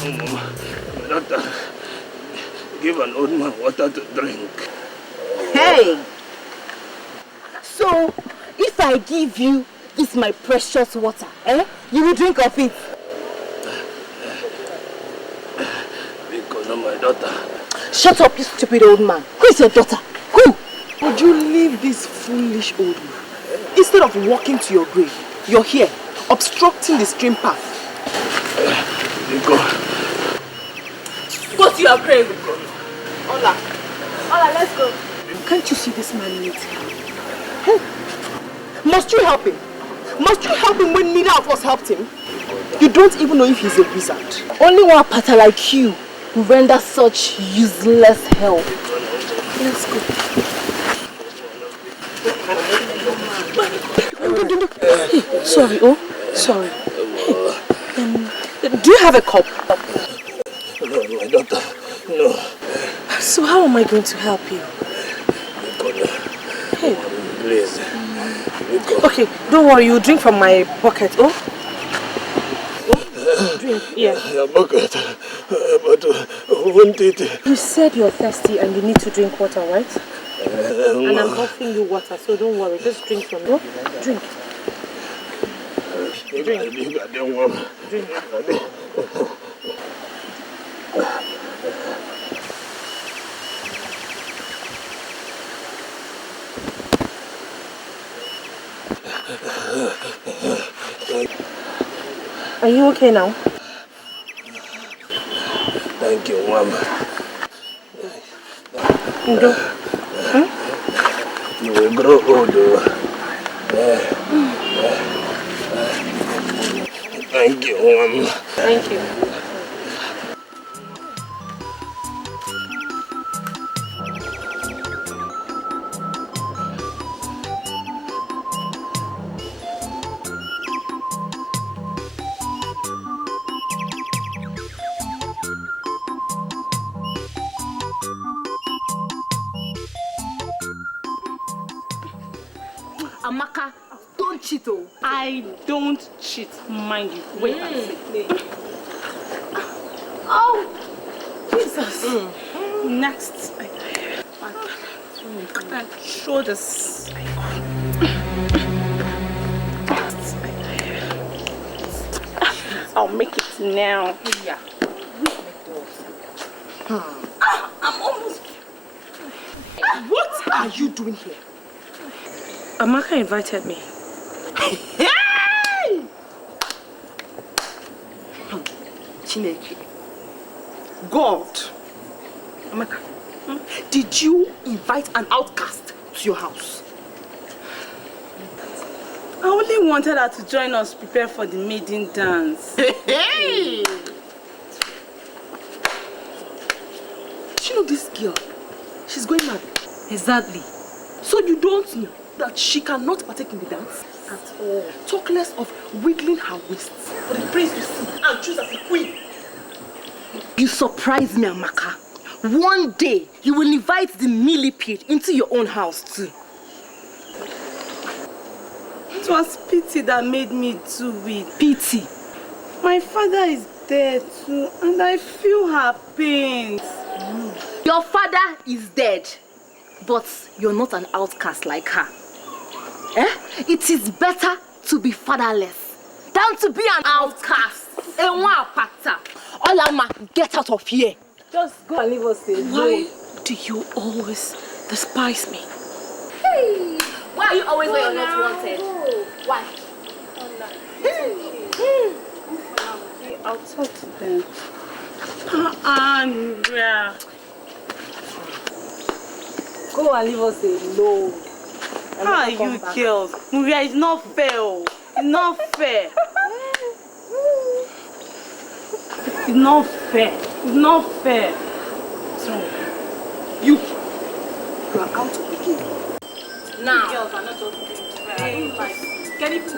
Doctor, give an old man water to drink. Hey! So, if I give you this my precious water, you will drink of it? Because of my daughter. Shut up, you stupid old man. Who is your daughter? Who? Would you leave this foolish old man? Instead of walking to your grave, you're here, obstructing the stream path. Go to your grave. Ola, let's go. Can't you see this man needs help? Hey, must you help him? Must you help him when neither of us helped him? You don't even know if he's a wizard. Only one pattern like you who render such useless help. Let's go. Sorry, sorry. Do you have a cup? No, my daughter, no. So how am I going to help you? Hey. Please. Okay, don't worry, you drink from my bucket, Drink, yeah. Your bucket, but won't it? You said you're thirsty and you need to drink water, right? And I'm offering you water, so don't worry, just drink from it. Drink. Drink. Drink. Are you okay now? Thank you, Mom. Ndo. You will grow older. Thank you, Mom. Thank you. Amaka, don't cheat, I don't cheat, mind you. Wait and see. Oh, Jesus. Next. Shoulders. I'll make it now. Yeah. I'm almost... What are you doing here? Amaka invited me. Hey! Chineke. God. Amaka, did you invite an outcast to your house? I only wanted her to join us prepare for the maiden dance. Hey! You know this girl? She's going mad. Exactly. So you don't know that she cannot partake in the dance? At all. Talk less of wiggling her waists for the prince to see and choose as a queen. You surprise me, Amaka. One day, you will invite the millipede into your own house too. It was pity that made me do it. Pity. My father is dead too, and I feel her pain. Your father is dead, but you're not an outcast like her. It is better to be fatherless than to be an outcast. Olama, get out of here. Just go and leave us alone. Why do you always despise me? Hey, why are you always where you're not wanted? Why? I'll talk to them. Andrea. Go and leave us alone. How are you girls? Nuria, it's not fair. It's not fair. It's not fair. It's not fair. So, you are out of the game. Now. Girls are not just doing fair. Can you go?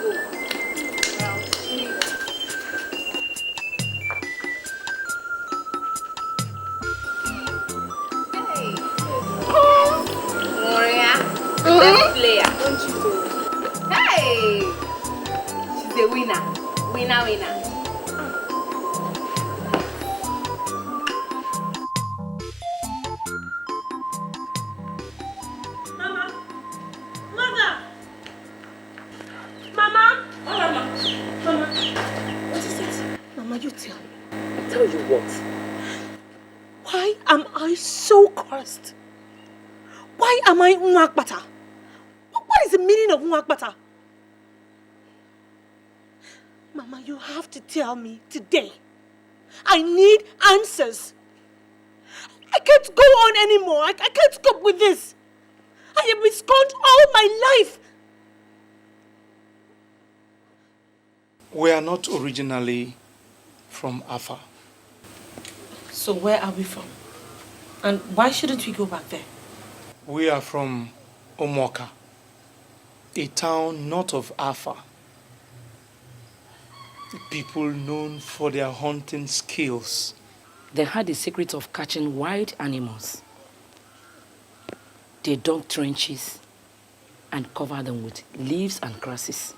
Best player. Don't you do? Hey! She's a winner. Winner. tell you what. Why am I so cursed? Why am I Nwakbata? What is the meaning of Nwakbata? Mama, you have to tell me today. I need answers. I can't go on anymore. I can't cope with this. I have been scorned all my life. We are not originally from Afa. So where are we from? And why shouldn't we go back there? We are from Omoka, a town north of Afa. People known for their hunting skills. They had the secret of catching wild animals. They dug trenches and covered them with leaves and grasses.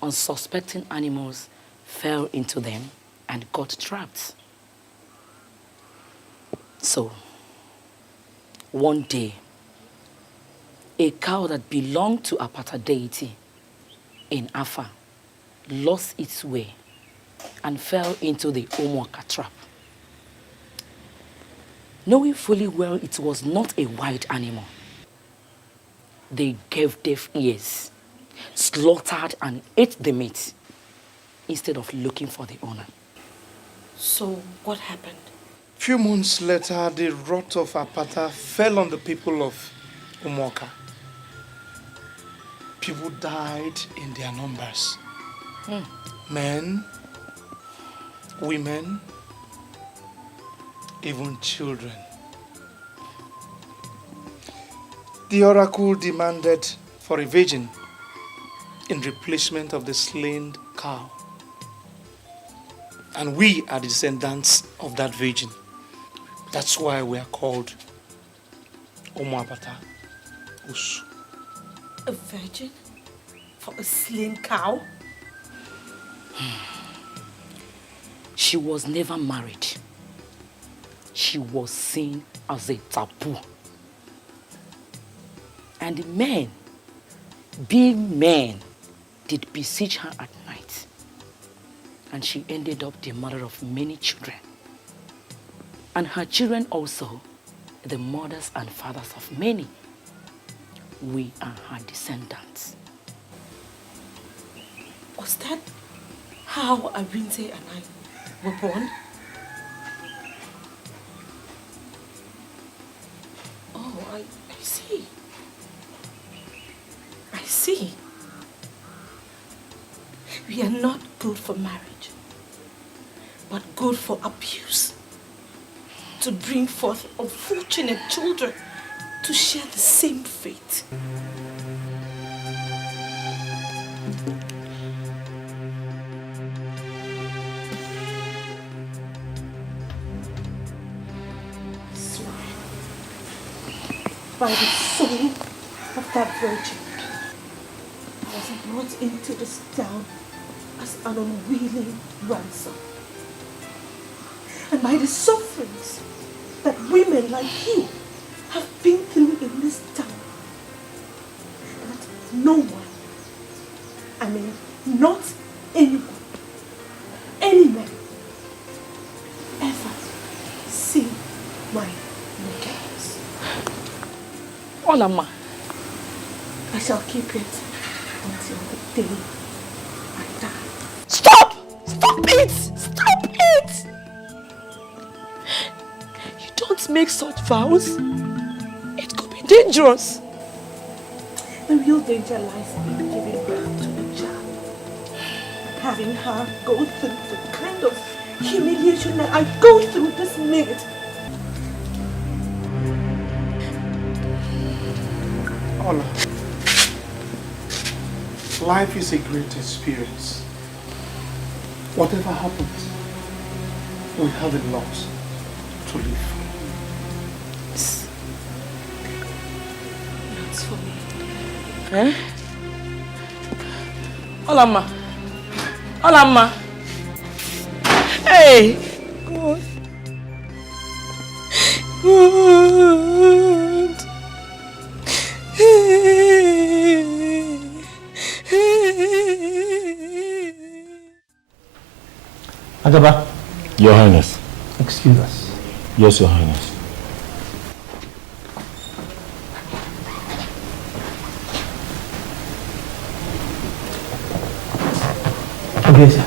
Unsuspecting animals fell into them and got trapped. So, one day, a cow that belonged to a Apata deity in Afa lost its way and fell into the Omoka trap. Knowing fully well it was not a wild animal, they gave deaf ears, slaughtered and ate the meat instead of looking for the owner. So what happened? Few months later, the wrath of Apata fell on the people of Omoka. People died in their numbers. Men, women, even children. The oracle demanded for a virgin in replacement of the slain cow. And we are the descendants of that virgin. That's why we are called Omoapata Usu. A virgin? For a slain cow? She was never married. She was seen as a taboo. And the men, being men, did besiege her at night. And she ended up the mother of many children. And her children also, the mothers and fathers of many. We are her descendants. Was that how Arinte and I were born? Oh, I see. I see. We are not good for marriage, but good for abuse. To bring forth unfortunate children to share the same fate. I swear, by the soul of that virgin, I was brought into this town as an unwilling ransom. And by the sufferings that women like you have been through in this town, that no one, I mean not anyone, any man, ever see my wickedness. Olama. I shall keep it until the day I die. Stop! Stop it! Stop it! You don't make such vows. It could be dangerous. The real danger lies in giving birth to a child. Having her go through the kind of humiliation that I go through this minute. Ola, life is a great experience. Whatever happens, we have a lot to live for. Not for me. Eh? Olama. Olama. Hey! God. God. Agaba, Your Highness. Excuse us. Yes, Your Highness. Okay, sir.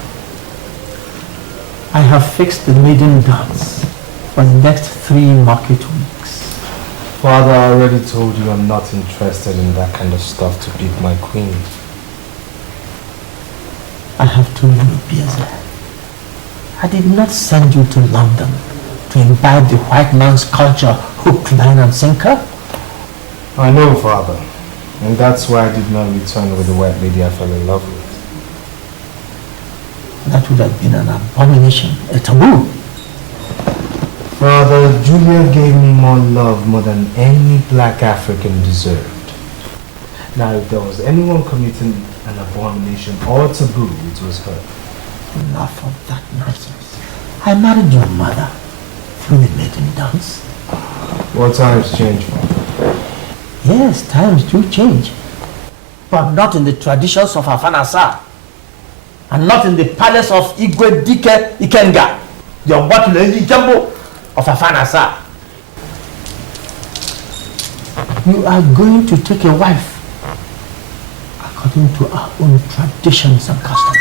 I have fixed the maiden dance for the next 3 market weeks. Father, I already told you I'm not interested in that kind of stuff to pick my queen. I have told you, Biaza. I did not send you to London to imbibe the white man's culture, hook, line, and sinker. I know, Father. And that's why I did not return with the white lady I fell in love with. That would have been an abomination, a taboo. Father, Julia gave me more love more than any black African deserved. Now, if there was anyone committing an abomination or taboo, it was her. Enough of that nonsense. I married your mother through the maiden dance. What times change, Father? Yes, times do change. But not in the traditions of Afanasa. And not in the palace of Igwe Dike Ikenga, the Obatule Jumbo of Afanasa. You are going to take a wife according to our own traditions and customs.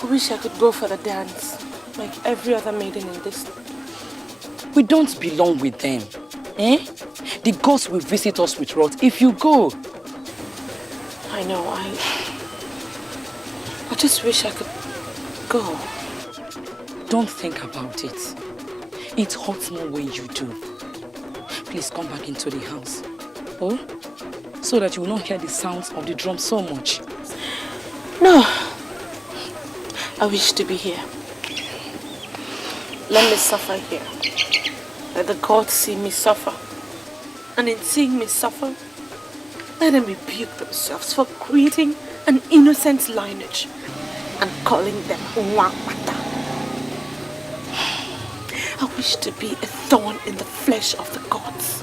I wish I could go for the dance, like every other maiden in this. We don't belong with them. Eh? The ghosts will visit us with wrath if you go. I know, I just wish I could go. Don't think about it. It hurts more when you do. Please come back into the house. Oh? So that you will not hear the sounds of the drum so much. No. I wish to be here. Let me suffer here. Let the gods see me suffer. And in seeing me suffer, let them rebuke themselves for creating an innocent lineage and calling them Wangmata. I wish to be a thorn in the flesh of the gods.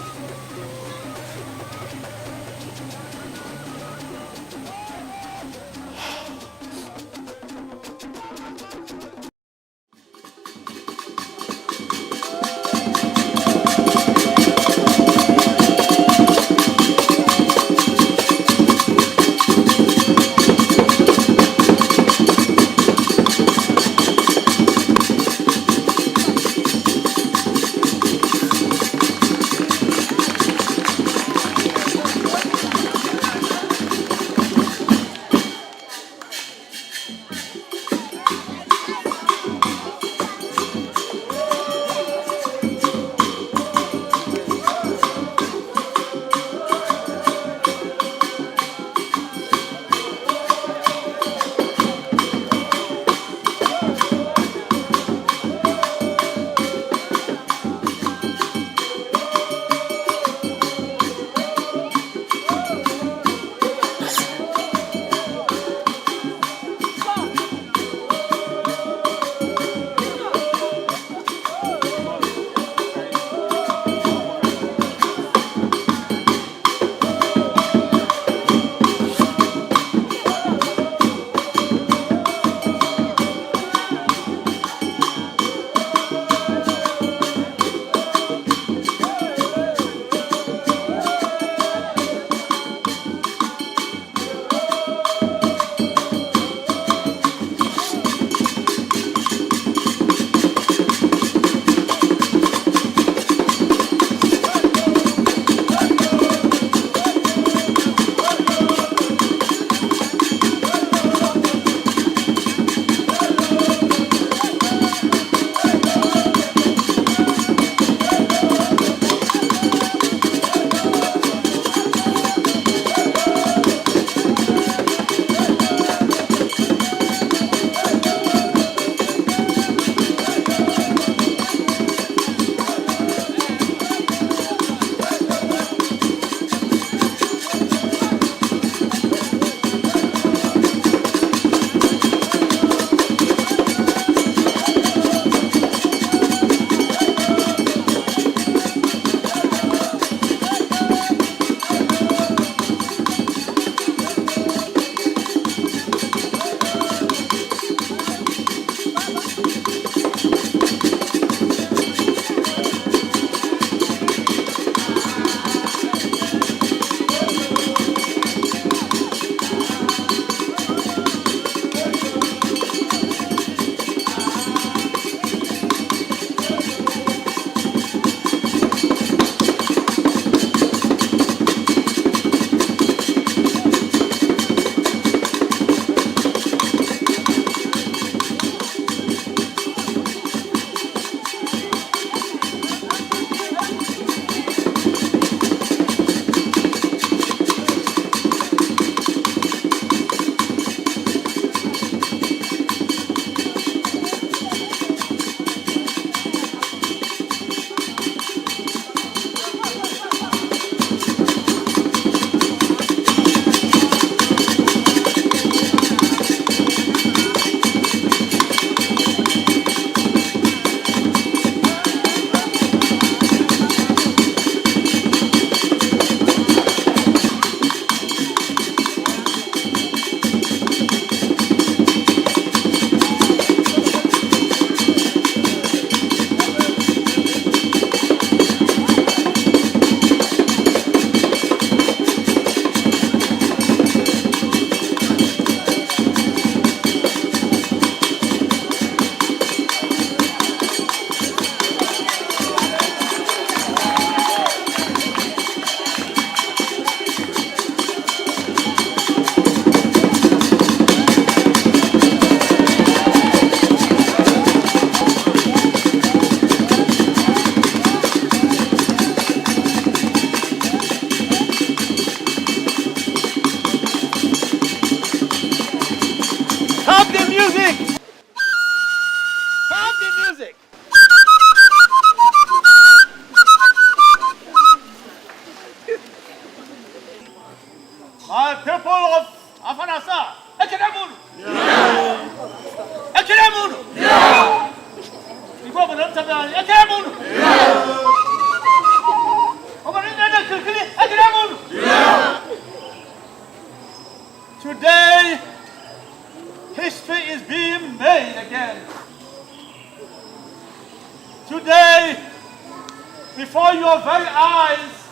before your very eyes,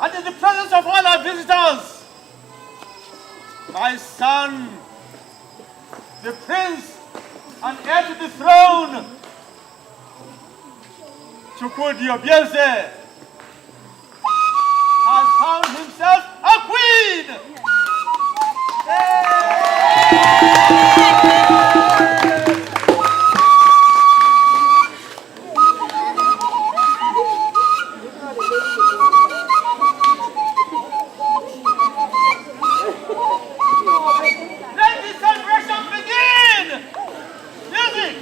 and in the presence of all our visitors, my son, the prince and heir to the throne, Chukwudi Obieze, has found himself a queen! Let the celebration begin! Music!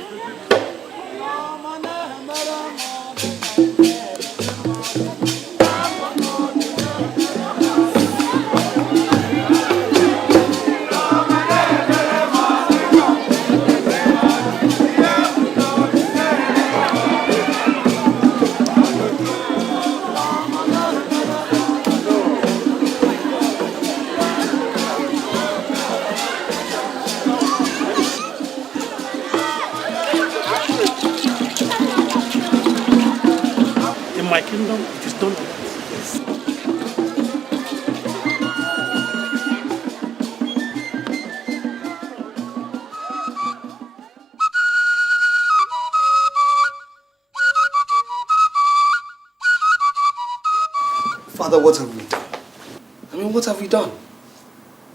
In my kingdom, it is done like that. Father, what have we done? I mean, what have we done?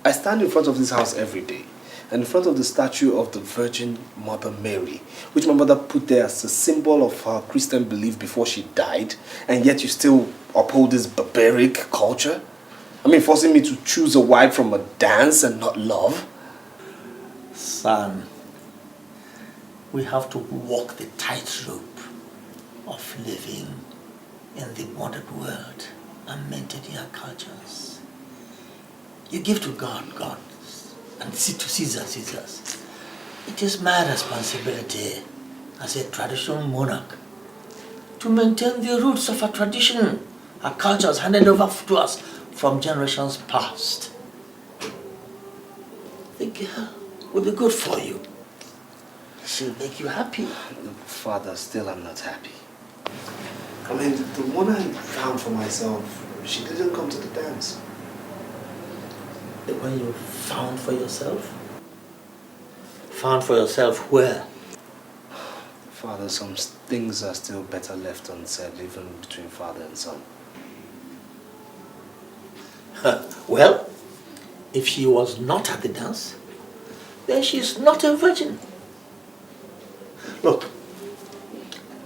I stand in front of this house every day, and in front of the statue of the Virgin Mother Mary, which my mother put there as a symbol of her Christian belief before she died, and yet you still uphold this barbaric culture? I mean, forcing me to choose a wife from a dance and not love? Son, we have to walk the tightrope of living in the modern world and maintain our cultures. You give to God, God, and to Caesar, Caesar's. It is my responsibility as a traditional monarch to maintain the roots of our tradition, our cultures handed over to us from generations past. The girl will be good for you. She'll make you happy. Father, still I'm not happy. I mean, the one I found for myself, she didn't come to the dance. The one you found for yourself? Found for yourself where? Father, some things are still better left unsaid, even between father and son. Well, if she was not at the dance, then she's not a virgin. Look,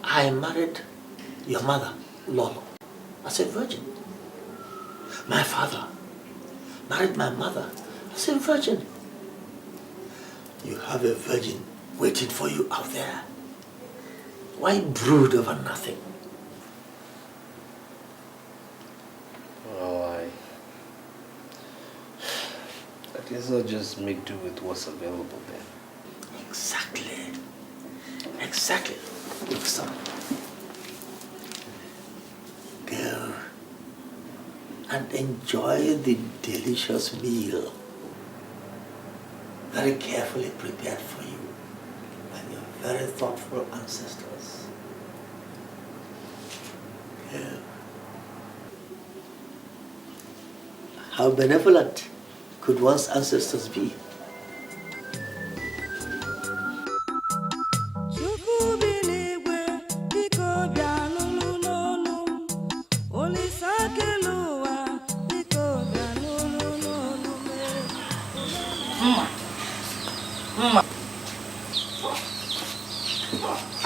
I married your mother, Lolo, as a virgin. My father married my mother as a virgin. You have a virgin waiting for you out there. Why brood over nothing? Oh, I guess I'll just make do with what's available then. Exactly. Exactly. Look, son. Go and enjoy the delicious meal very carefully prepared for you by your very thoughtful ancestors. Go. How benevolent could one's ancestors be?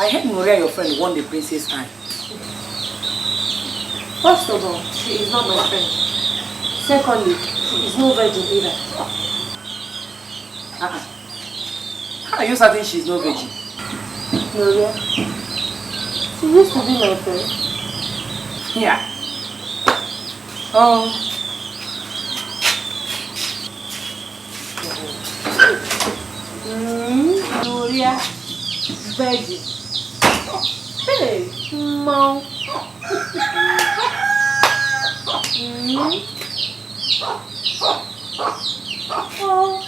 I heard Maria, your friend, won the princess eye. First of all, she is not my friend. Secondly, she is no virgin either. How are you certain she's no virgin? Maria, she used to be my friend. Yeah. Oh. Maria, virgin. Hey, mom. Oh.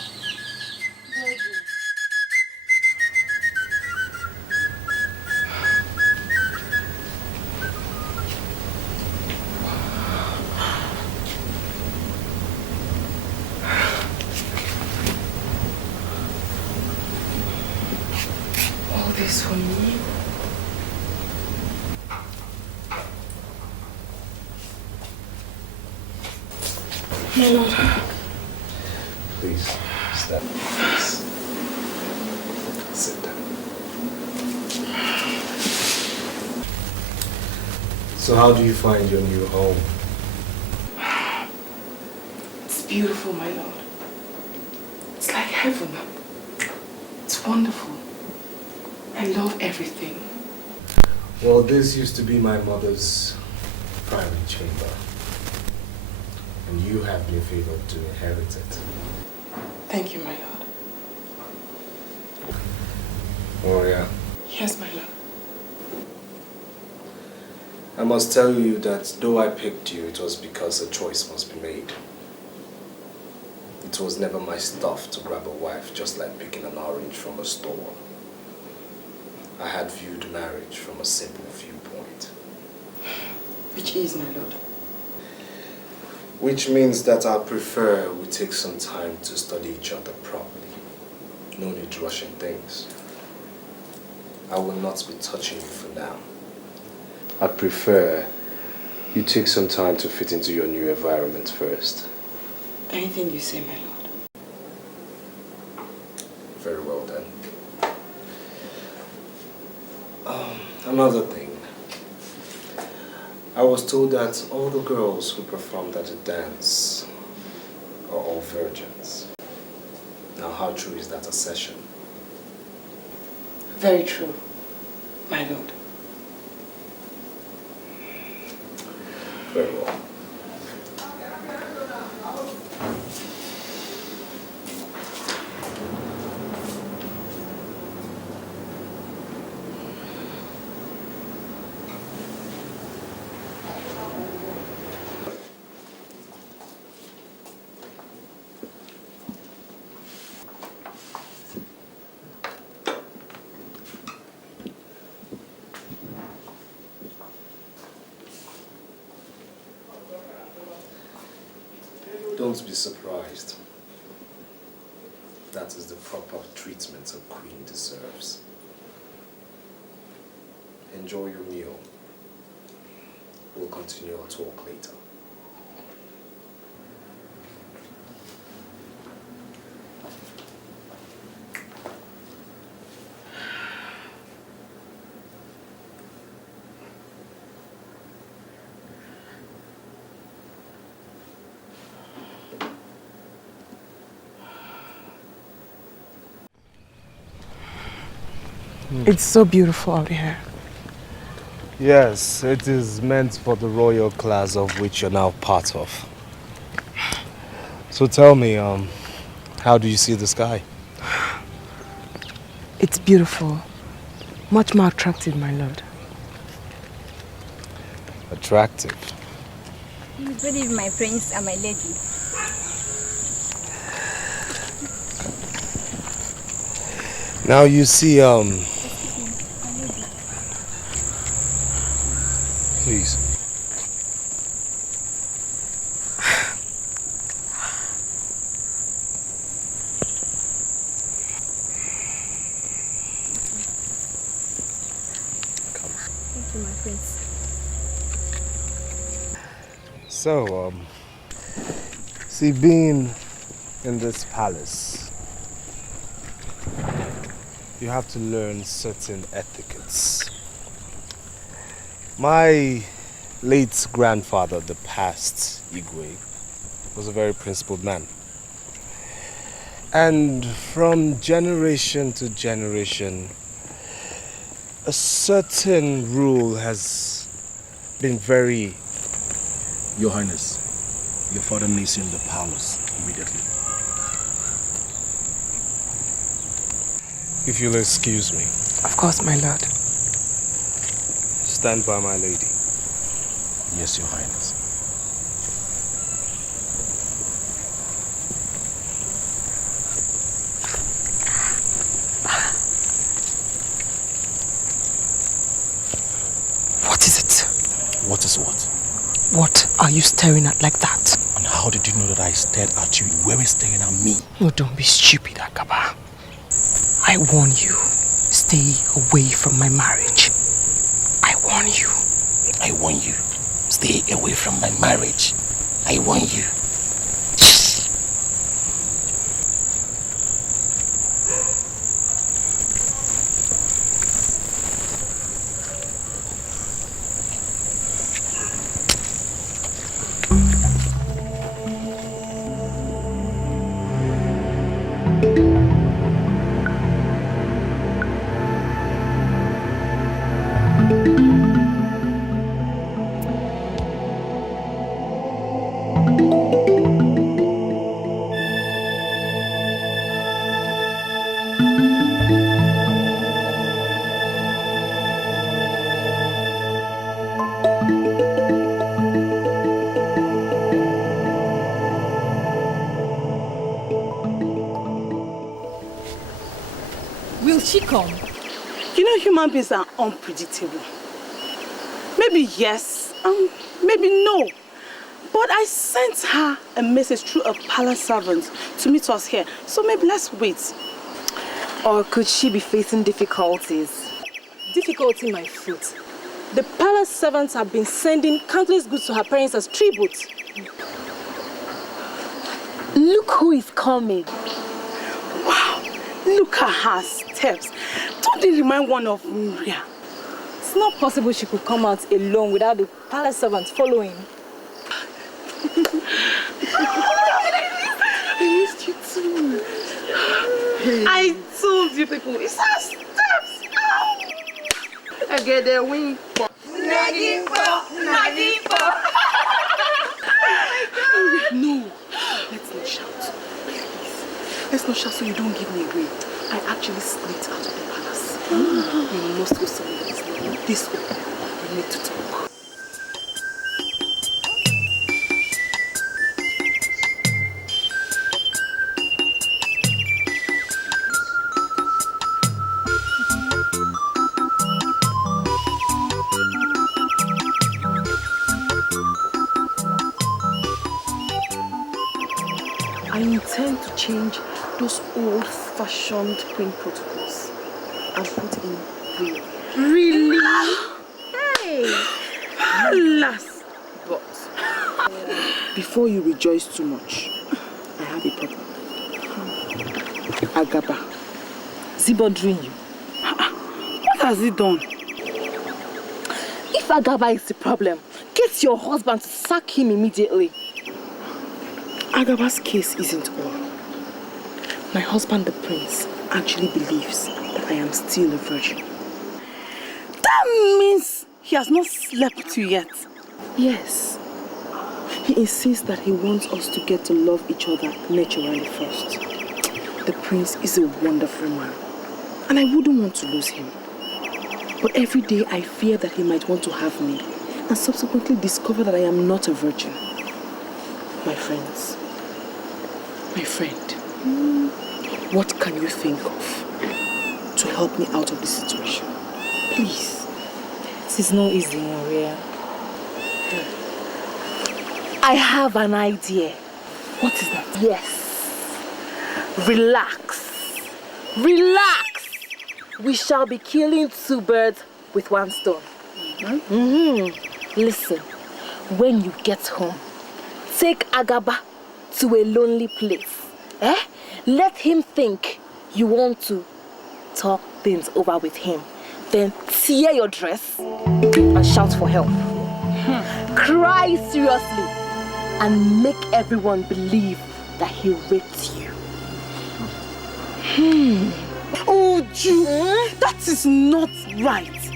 My lord. Please, stand. Please. Sit down. So how do you find your new home? It's beautiful, my lord. It's like heaven. It's wonderful. I love everything. Well, this used to be my mother's private chamber. And you have been favored to inherit it. Thank you, my lord. Warrior. Yes, my lord. I must tell you that though I picked you, it was because a choice must be made. It was never my stuff to grab a wife just like picking an orange from a store. I had viewed marriage from a simple viewpoint. Which is, my lord? Which means that I prefer we take some time to study each other properly. No need rushing things. I will not be touching you for now. I prefer you take some time to fit into your new environment first. Anything you say, my lord. Very well then. Another thing. I was told that all the girls who performed at the dance are all virgins. Now, how true is that assertion? Very true, my lord. Very well. Don't be surprised. That is the proper treatment a queen deserves. Enjoy your meal. We'll continue our talk later. It's so beautiful out here. Yes, it is meant for the royal class of which you're now part of. So tell me, how do you see the sky? It's beautiful. Much more attractive, my lord. Attractive? Good evening, my prince and my lady. Now you see, please. Thank you, my prince. So, see, being in this palace, you have to learn certain etiquettes. My late grandfather, the past Igwe, was a very principled man. And from generation to generation, a certain rule has been very... Your Highness, your father needs you in the palace immediately. If you'll excuse me. Of course, my lord. Stand by my lady. Yes, Your Highness. What is it? What is what? What are you staring at like that? And how did you know that I stared at you? You weren't staring at me. Oh, don't be stupid, Akaba. I warn you, stay away from my marriage. I warn you. I warn you. Stay away from my marriage. I warn you. she come? You know, human beings are unpredictable. Maybe yes, maybe no. But I sent her a message through a palace servant to meet us here. So maybe let's wait. Or could she be facing difficulties? Difficulty, my foot. The palace servants have been sending countless goods to her parents as tribute. Look who is coming. Wow, look at her steps. Don't they remind one of Maria? It's not possible she could come out alone without the palace servants following. I missed you too. I told you people, it's her steps. I get the wing. No, let's not shout. Please. Let's not shout so you don't give me away. I actually slipped out of the palace. We must go somewhere that is not this open. We need to talk. I intend to change those old-fashioned queen protocols and put in real. Really? Hey! Alas! But before you rejoice too much, I have a problem. Agaba. Is he bothering you? What has he done? If Agaba is the problem, get your husband to sack him immediately. Agaba's case isn't all. My husband, the prince, actually believes that I am still a virgin. That means he has not slept with you yet. Yes. He insists that he wants us to get to love each other naturally first. The prince is a wonderful man, and I wouldn't want to lose him. But every day I fear that he might want to have me and subsequently discover that I am not a virgin. My friends, my friend, what can you think of to help me out of this situation? Please. This is no easy, Maria. I have an idea. What is that? Yes. Relax. Relax. We shall be killing two birds with one stone. Listen, when you get home, take Agaba to a lonely place. Let him think you want to talk things over with him. Then tear your dress and shout for help. Cry seriously and make everyone believe that he raped you. Oh, Ju, that is not right.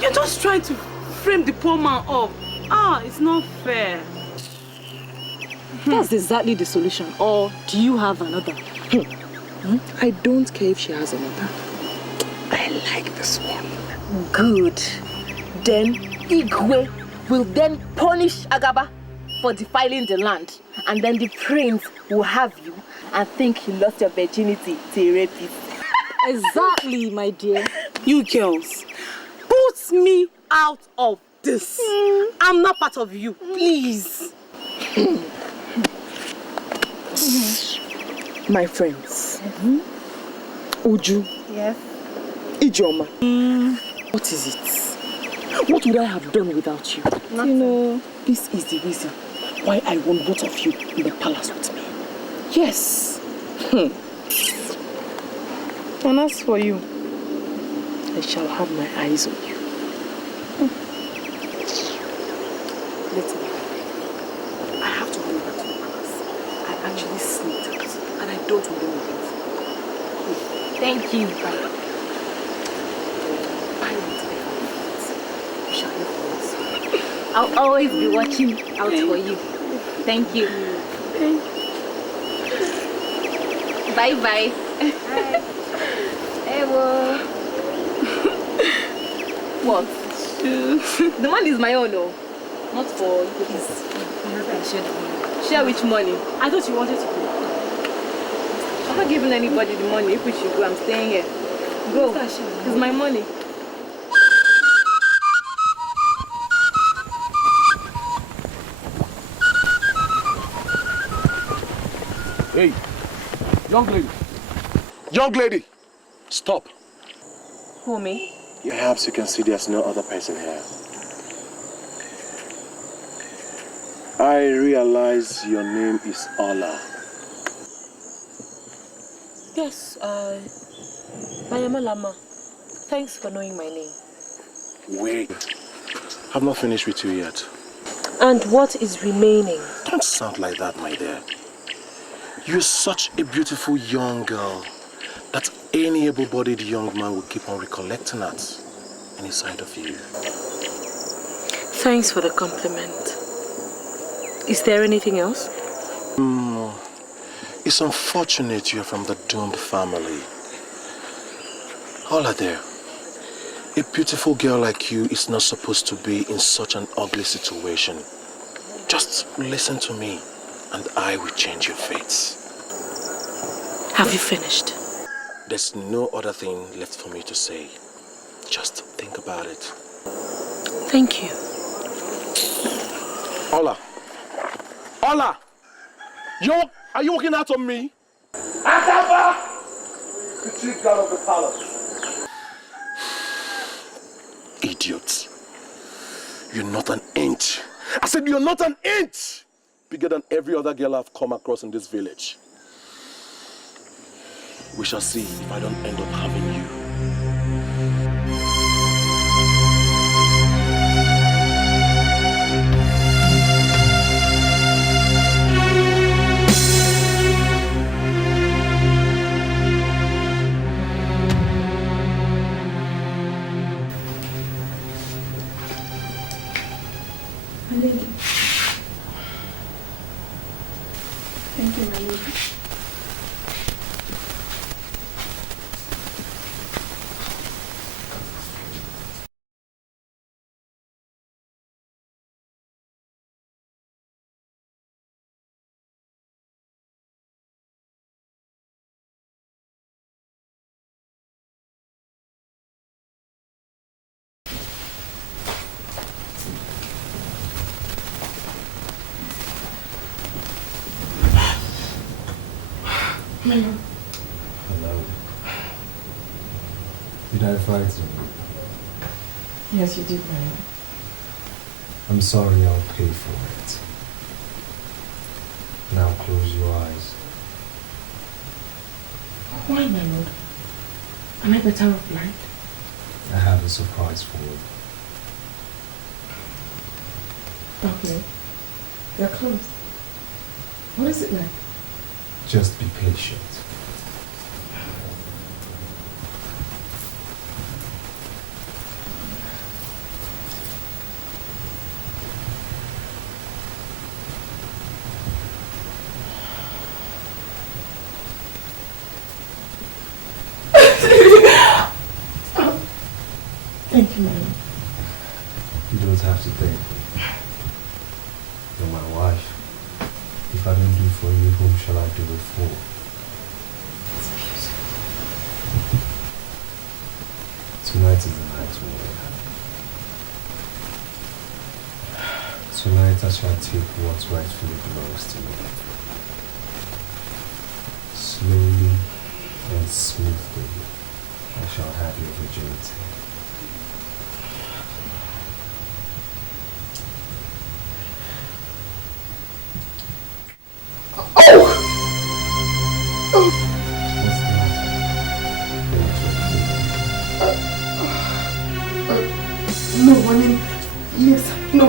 You're just trying to frame the poor man up. It's not fair. That's exactly the solution. Or do you have another? I don't care if she has another. I like this one. Good. Then Igwe will then punish Agaba for defiling the land. And then the prince will have you and think he lost your virginity to a rapist. Exactly, my dear. You girls, put me out of this. I'm not part of you, please. My friends, Uju, Yes. Ijoma, what is it? What would I have done without you? Nothing. You know, this is the reason why I want both of you in the palace with me. Yes. And as for you, I shall have my eyes on you. Listen, I have to go back to the palace. I actually sneaked out, and I don't want to it. Thank you. Bye. We shall hear from us. I'll always be watching out for you. Thank you. Bye-bye. Ewo. What? The money is my own, though. Not for you. Share which money? I thought you wanted to go. I'm not giving anybody the money. If we should go, I'm staying here. Go. It's my money. Hey, young lady. Young lady, stop. Who, me? Perhaps you can see there's no other person here. I realize your name is Ola. Yes, I am Alama. Thanks for knowing my name. Wait, I've not finished with you yet. And what is remaining? Don't sound like that, my dear. You're such a beautiful young girl that any able-bodied young man will keep on recollecting at any side of you. Thanks for the compliment. Is there anything else? It's unfortunate you're from the doomed family. Hola there. A beautiful girl like you is not supposed to be in such an ugly situation. Just listen to me, and I will change your fates. Have you finished? There's no other thing left for me to say. Just think about it. Thank you. Ola! Ola! Are you walking out on me? Akaba! The chief guard of the palace. Idiot. You're not an inch. I said you're not an inch bigger than every other girl I've come across in this village. We shall see if I don't end up having you. Thank you, my lady. Hello. Did I frighten you? Yes, you did, my lord. I'm sorry, I'll pay for it. Now close your eyes. Why, my lord? Am I better off blind? I have a surprise for you. Okay. They're closed. What is it like? Just be patient. Thank you, my lord. You don't have to thank me. You're my wife. If I don't do for you, whom shall I do it for? It's beautiful. Tonight is the night we will have. Tonight I shall take what rightfully belongs to me. Slowly and smoothly, I shall have your virginity. No, I mean, yes, no.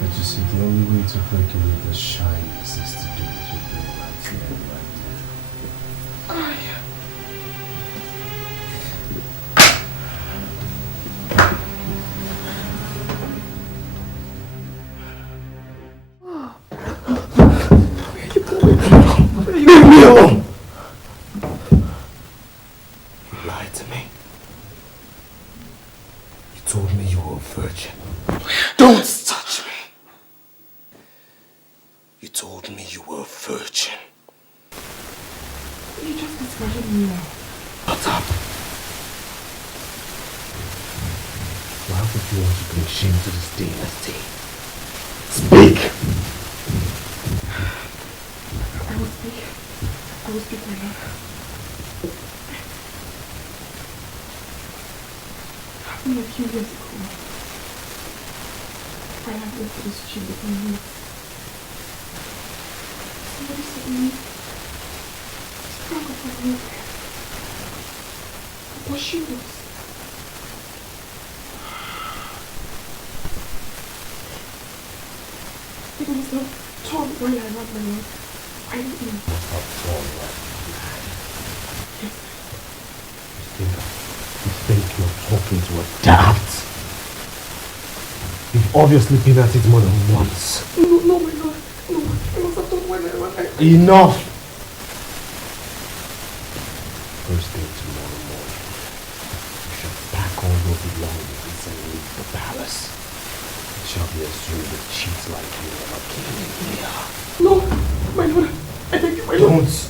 But you see, the only way to break away the shyness is to do what you're doing right here and right now. Leave me alone! You lied to me. You told me you were a virgin. Don't touch me! You told me you were a virgin. Shut up. Why would you want to bring shame to this dynasty? Speak! I will speak, my love. A few years ago, I had went to this gym with my niece. Somebody suddenly sprang up my nose. But she was. It was the tall boy I ran my love. I don't know. How tall you are. Yes. You think you're talking to a doubt? You've obviously been at it more than once. No, my lord. No, I must have done when I ran. Enough! First thing tomorrow morning, you shall pack all your belongings and leave the palace. It shall be assumed that cheats like you never came in here. No, my lord. I beg you, my lord. Don't!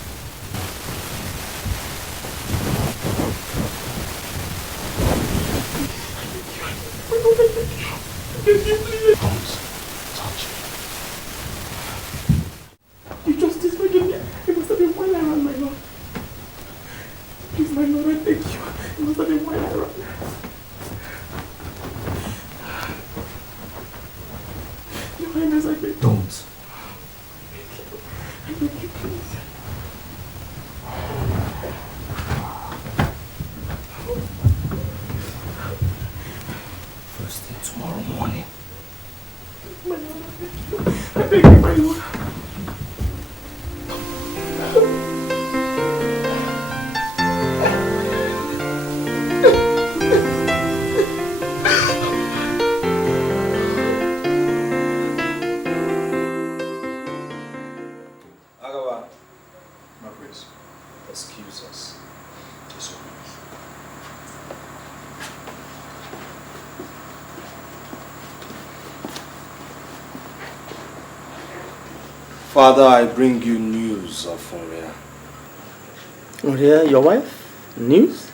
Don't touch me. You justice forgive me. It must have been while I ran, my lord. Please, my lord, I beg you. It must have been while I ran. Your Highness, I beg you. Don't. I beg you, please. First thing tomorrow morning. My lord, I beg you, my lord. Agawa, my prince, excuse us. Yes, sir. Father, I bring you news of Oria. Oria, your wife? News?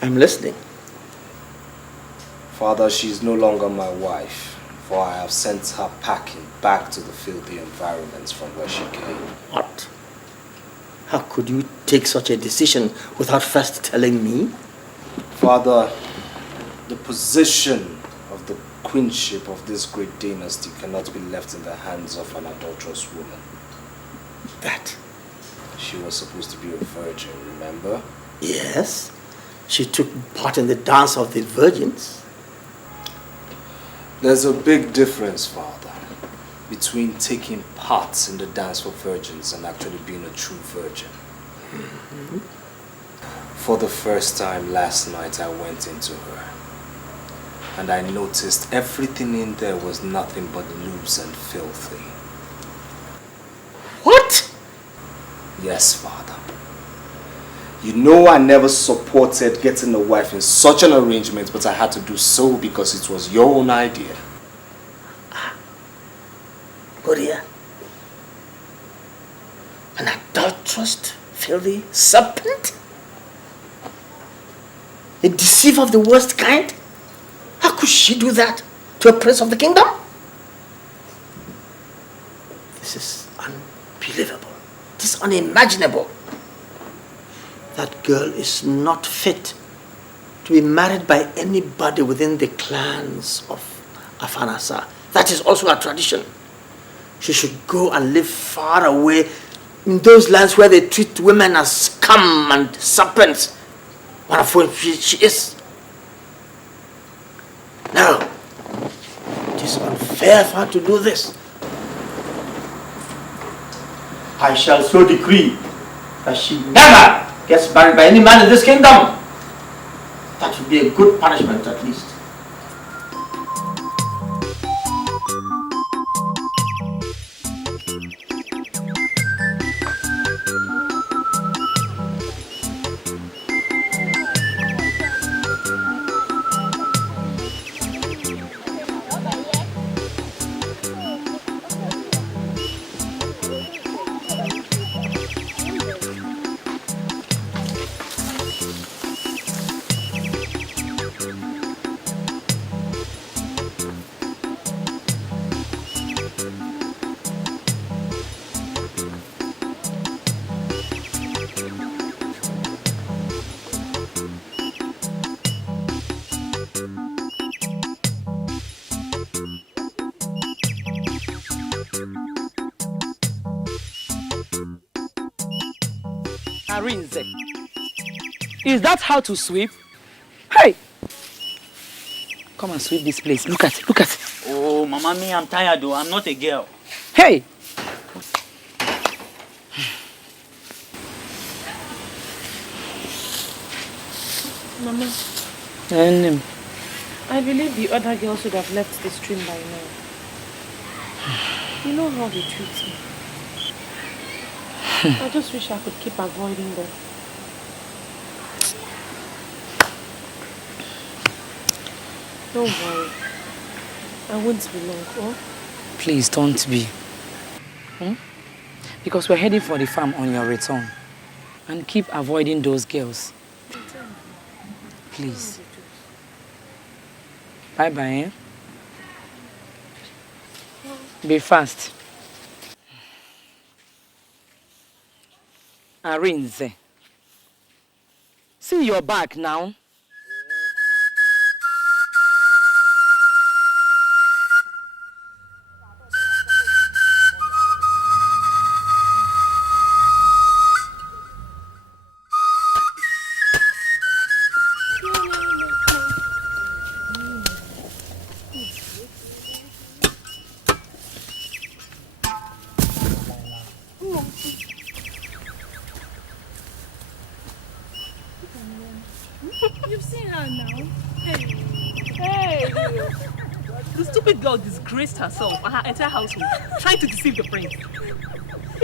I'm listening. Father, she is no longer my wife, for I have sent her packing back to the filthy environments from where she came. What? How could you take such a decision without first telling me? Father, the position of the queenship of this great dynasty cannot be left in the hands of an adulterous woman. That? She was supposed to be a virgin, remember? Yes. She took part in the dance of the virgins. There's a big difference, Father, between taking part in the dance for virgins and actually being a true virgin. Mm-hmm. For the first time last night, I went into her. And I noticed everything in there was nothing but loose and filthy. What? Yes, Father. You know I never supported getting a wife in such an arrangement, but I had to do so because it was your own idea. Oria, an adulterous, filthy serpent? A deceiver of the worst kind? How could she do that to a prince of the kingdom? This is unbelievable. This is unimaginable. That girl is not fit to be married by anybody within the clans of Afanasa. That is also our tradition. She should go and live far away in those lands where they treat women as scum and serpents, one of whom she is. No, it is unfair for her to do this. I shall so decree that she never gets married by any man in this kingdom. That would be a good punishment at least. Arinze. Is that how to sweep? Hey! Come and sweep this place. Look at it, look at it. Oh, Mama, me, I'm tired though. I'm not a girl. Hey! Mama, I believe the other girls should have left the stream by now. You know how they treat me. I just wish I could keep avoiding them. Don't worry. I won't be long, oh? Please don't be. Because we're heading for the farm on your return. And keep avoiding those girls. Please. Bye-bye, eh? Be fast. Arinze. See your back now. You've seen her now. Hey! The stupid girl disgraced herself and her entire household, trying to deceive the prince.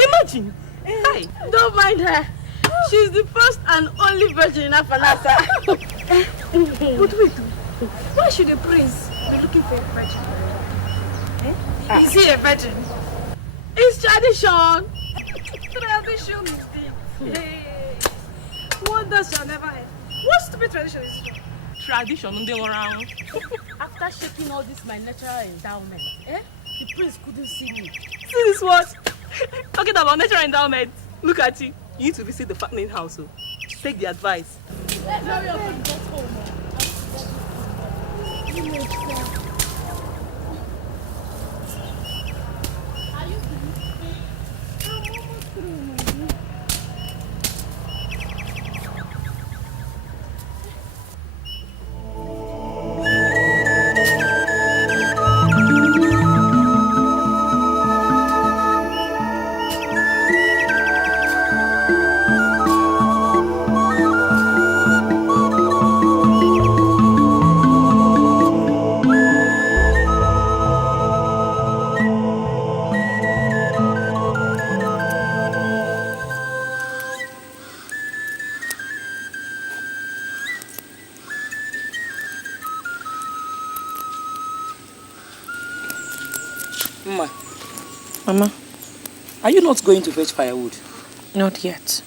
Imagine! Hey! Don't mind her. She's the first and only virgin in Afanasa. But wait, why should the prince be looking for a virgin? Is he a virgin? It's tradition. Tradition is big. Hey. Wonders shall never end. What stupid tradition is this? Tradition, around. After shaking all this my natural endowment, the prince couldn't see me. See this what? Talking about natural endowment. Look at you. You need to visit the fattening house. So take the advice. Hurry up and get home. Are you through? I'm almost through, my dear. Mama, are you not going to fetch firewood? not yet.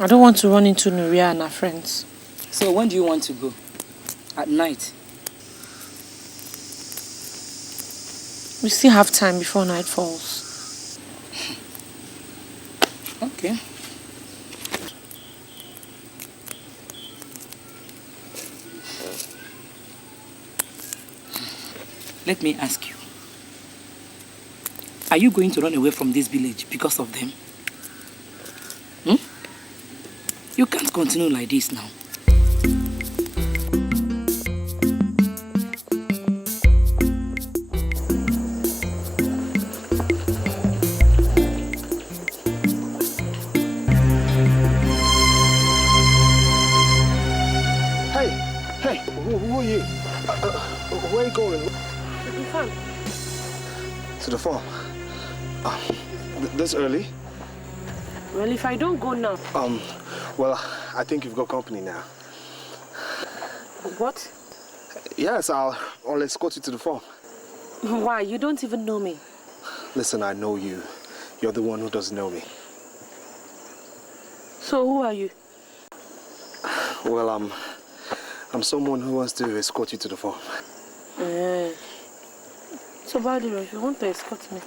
I don't want to run into Nuria and her friends. So when do you want to go? At night? We still have time before night falls. Okay. Let me ask you. Are you going to run away from this village because of them? You can't continue like this now. Hey, who are you? Where are you going? To the farm. To the farm? This early? Well, if I don't go now. Well, I think you've got company now. What? Yes, I'll escort you to the farm. Why? You don't even know me. Listen, I know you. You're the one who doesn't know me. So who are you? Well, I'm someone who wants to escort you to the farm. So, Badiro, if you want to escort me.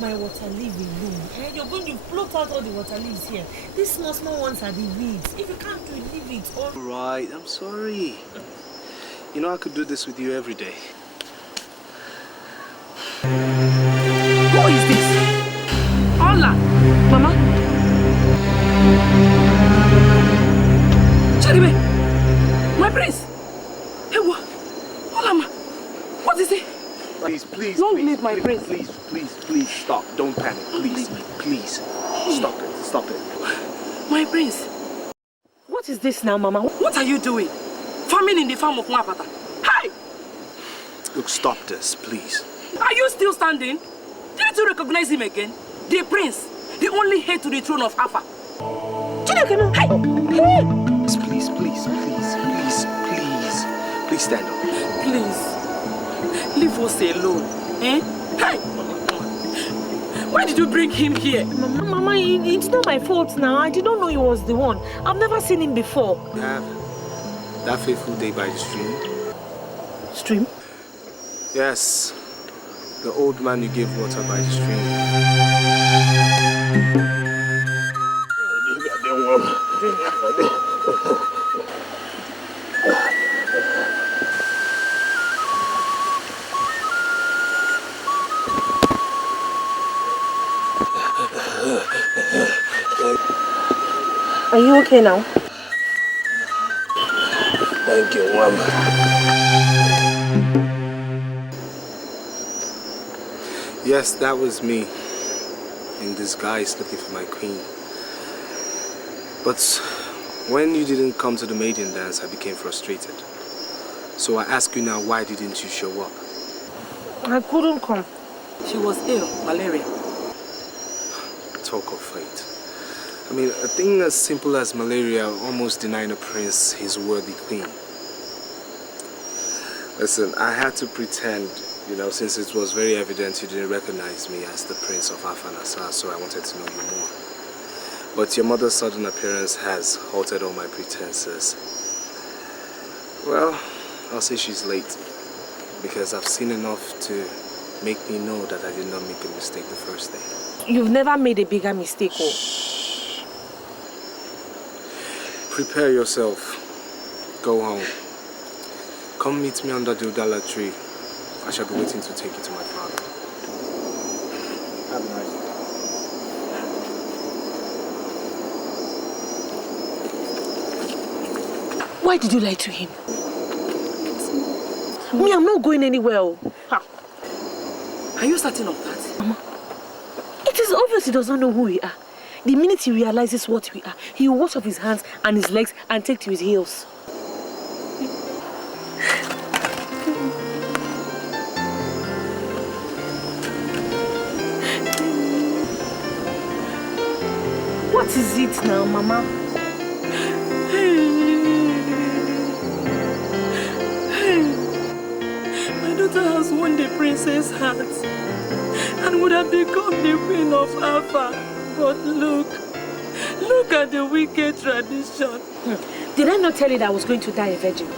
my water leaf alone. You're going to float out all the water leaves here. These small ones are the weeds. If you can't do it, leave it. Alright, I'm sorry. You know I could do this with you every day. Who is this? Hola, Mama. Charibe, my prince. Hey, what? Hola, Ma. What is it? Please, Don't leave my prince. Please, stop. Don't panic. Please. Stop it. My prince. What is this now, Mama? What are you doing? Farming in the farm of Mwapata. Hi! Look, stop this, please. Are you still standing? Didn't you recognize him again? The prince, the only heir to the throne of Alpha. Please stand up. Please, leave us alone. Eh? Hey! Why did you bring him here? Mama, it's not my fault now. I didn't know he was the one. I've never seen him before. That fateful day by the stream. Stream? Yes. The old man you gave water by the stream. Are you okay now? Thank you, Mama. Yes, that was me. In disguise looking for my queen. But when you didn't come to the maiden dance, I became frustrated. So I ask you now, why didn't you show up? I couldn't come. She was ill, malaria. Talk of fate. I mean, a thing as simple as malaria almost denying a prince his worthy queen. Listen, I had to pretend, since it was very evident you didn't recognize me as the prince of Afanasa, so I wanted to know you more. But your mother's sudden appearance has halted all my pretenses. Well, I'll say she's late, because I've seen enough to make me know that I did not make a mistake the first day. You've never made a bigger mistake, oh. Prepare yourself. Go home. Come meet me under the Udala tree. I shall be waiting to take you to my father. Have a nice day. Why did you lie to him? Me, I'm not going anywhere. Oh. Are you certain of that? Mama, it is obvious he does not know who we are. The minute he realizes what we are, he will wash off his hands and his legs and take to his heels. What is it now, Mama? My daughter has won the princess' heart and would have become the queen of Alpha. But look at the wicked tradition. Did I not tell you that I was going to die a virgin?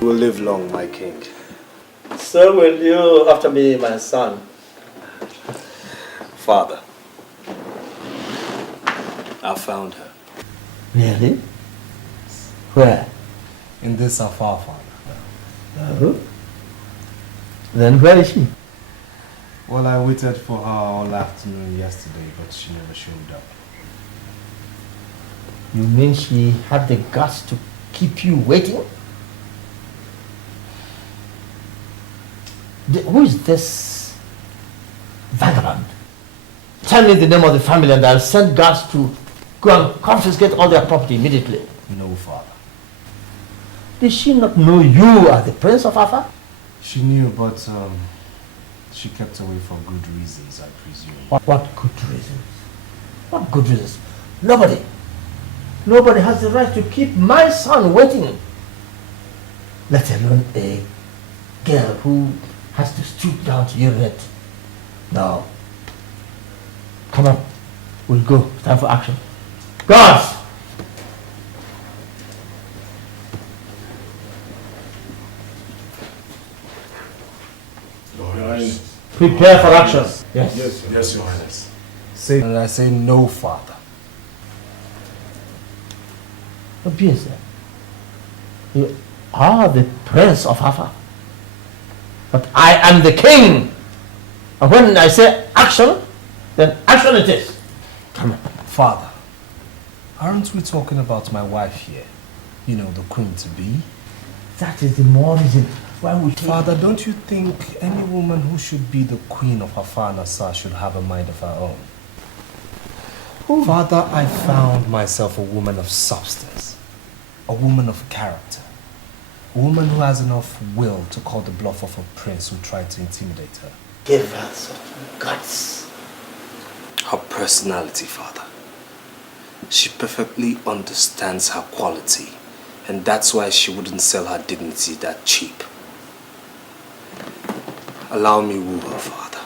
You will live long, my king. So will you after me, my son. Father, I found her. Really? Where? In this afar, Father. Oh. Then where is she? Well, I waited for her all afternoon yesterday, but she never showed up. You mean she had the guts to keep you waiting? Who is this vagabond? Tell me the name of the family and I'll send guards to go and confiscate all their property immediately. No, Father. Did she not know you are the Prince of Alpha? She knew, but she kept away for good reasons, I presume. What good reasons? What good reasons? Nobody has the right to keep my son waiting. let alone a girl who has to stoop down to urinate. No. Come on, we'll go. Time for action. Guards! Your Highness. Prepare for action. Yes. Yes, Your Highness. Say, and I say no, Father. Obvious. You are the prince of Hafa. But I am the king. And when I say action, then action it is. Come on. Father, aren't we talking about my wife here? You know, the queen to be? That is the more reason why we take... Father, don't you think any woman who should be the queen of Hafa and Asa should have a mind of her own? Oh. Father, I found myself a woman of substance, a woman of character, a woman who has enough will to call the bluff of a prince who tried to intimidate her. Give her some guts. Her personality, Father. She perfectly understands her quality, and that's why she wouldn't sell her dignity that cheap. Allow me woo her, Father.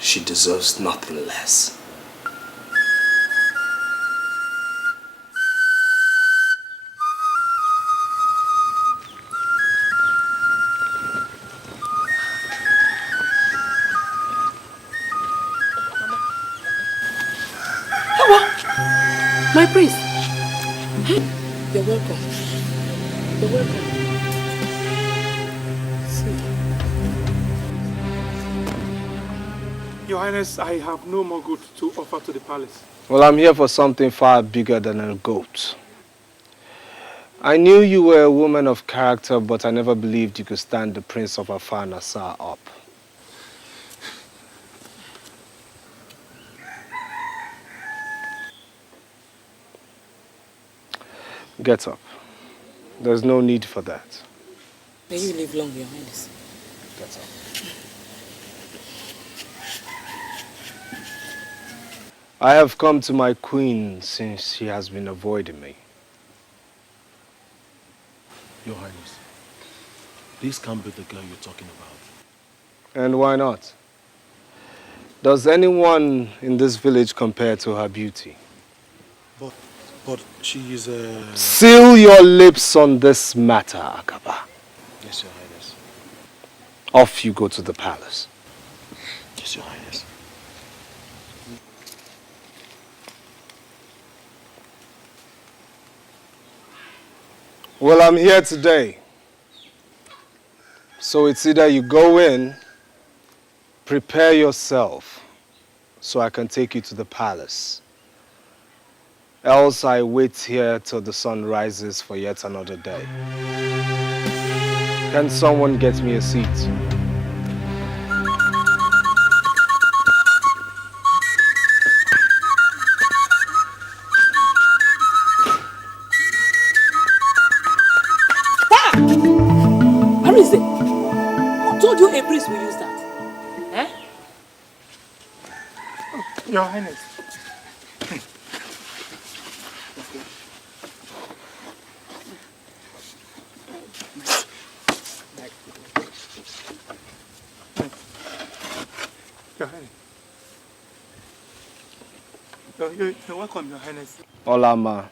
She deserves nothing less. My priest. You're welcome. You're welcome. Your Highness, I have no more goods to offer to the palace. Well, I'm here for something far bigger than a goat. I knew you were a woman of character, but I never believed you could stand the Prince of Afar Nassar up. Get up. There's no need for that. May you live long, Your Highness. Get up. I have come to my queen since she has been avoiding me. Your Highness, this can't be the girl you're talking about. And why not? Does anyone in this village compare to her beauty? But she is a... Seal your lips on this matter, Akaba. Yes, Your Highness. Off you go to the palace. Yes, Your Highness. Well, I'm here today. So it's either you go in, prepare yourself, so I can take you to the palace. Else I wait here till the sun rises for yet another day. Can someone get me a seat? Where is it? Who told you a priest will use that? Eh? Your Highness. Your Highness. You're welcome, Your Highness. Olama,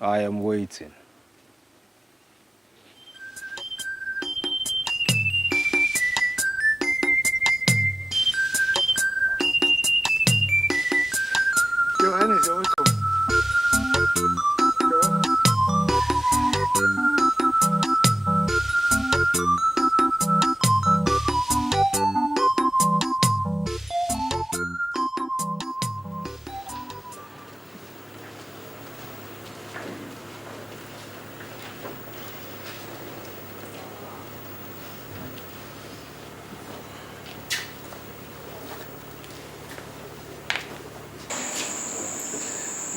I am waiting. Your Highness, you're welcome. You're welcome.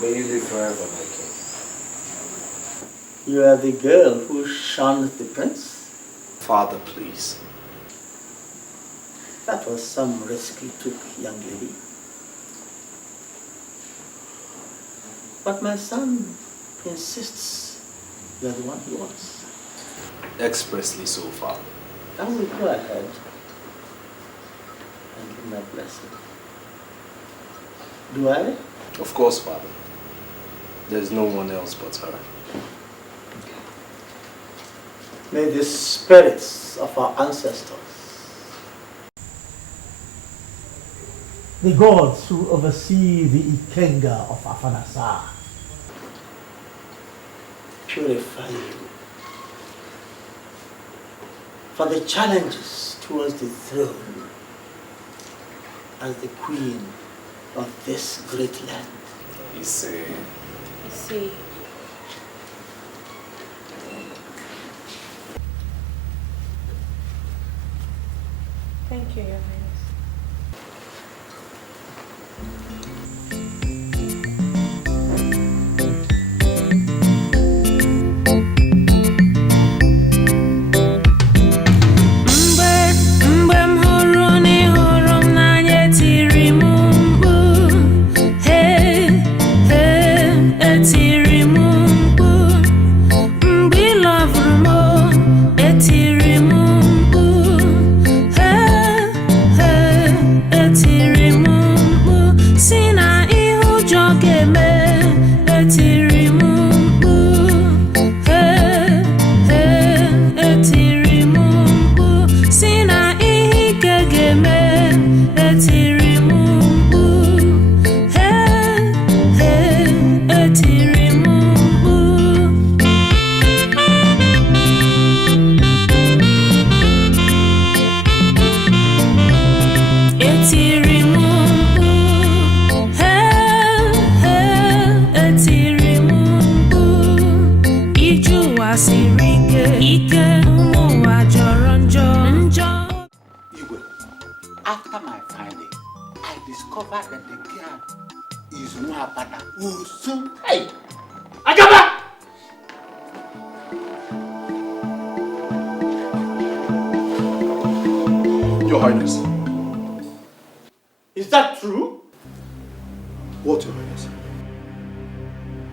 May you live forever, my king. You are the girl who shunned the prince? Father, please. That was some risk you took, young lady. But my son insists you are the one he wants. Expressly so, Father. I will go ahead and give my blessing. Do I? Of course, Father. There's no one else but her. May the spirits of our ancestors, the gods who oversee the Ikenga of Afanasar, purify you for the challenges towards the throne as the queen of this great land. You see. Thank you, Your Highness. After my finding, I discovered that the girl is Nwapata Usu. Hey! Agaba! Your Highness. Is that true? What, Your Highness?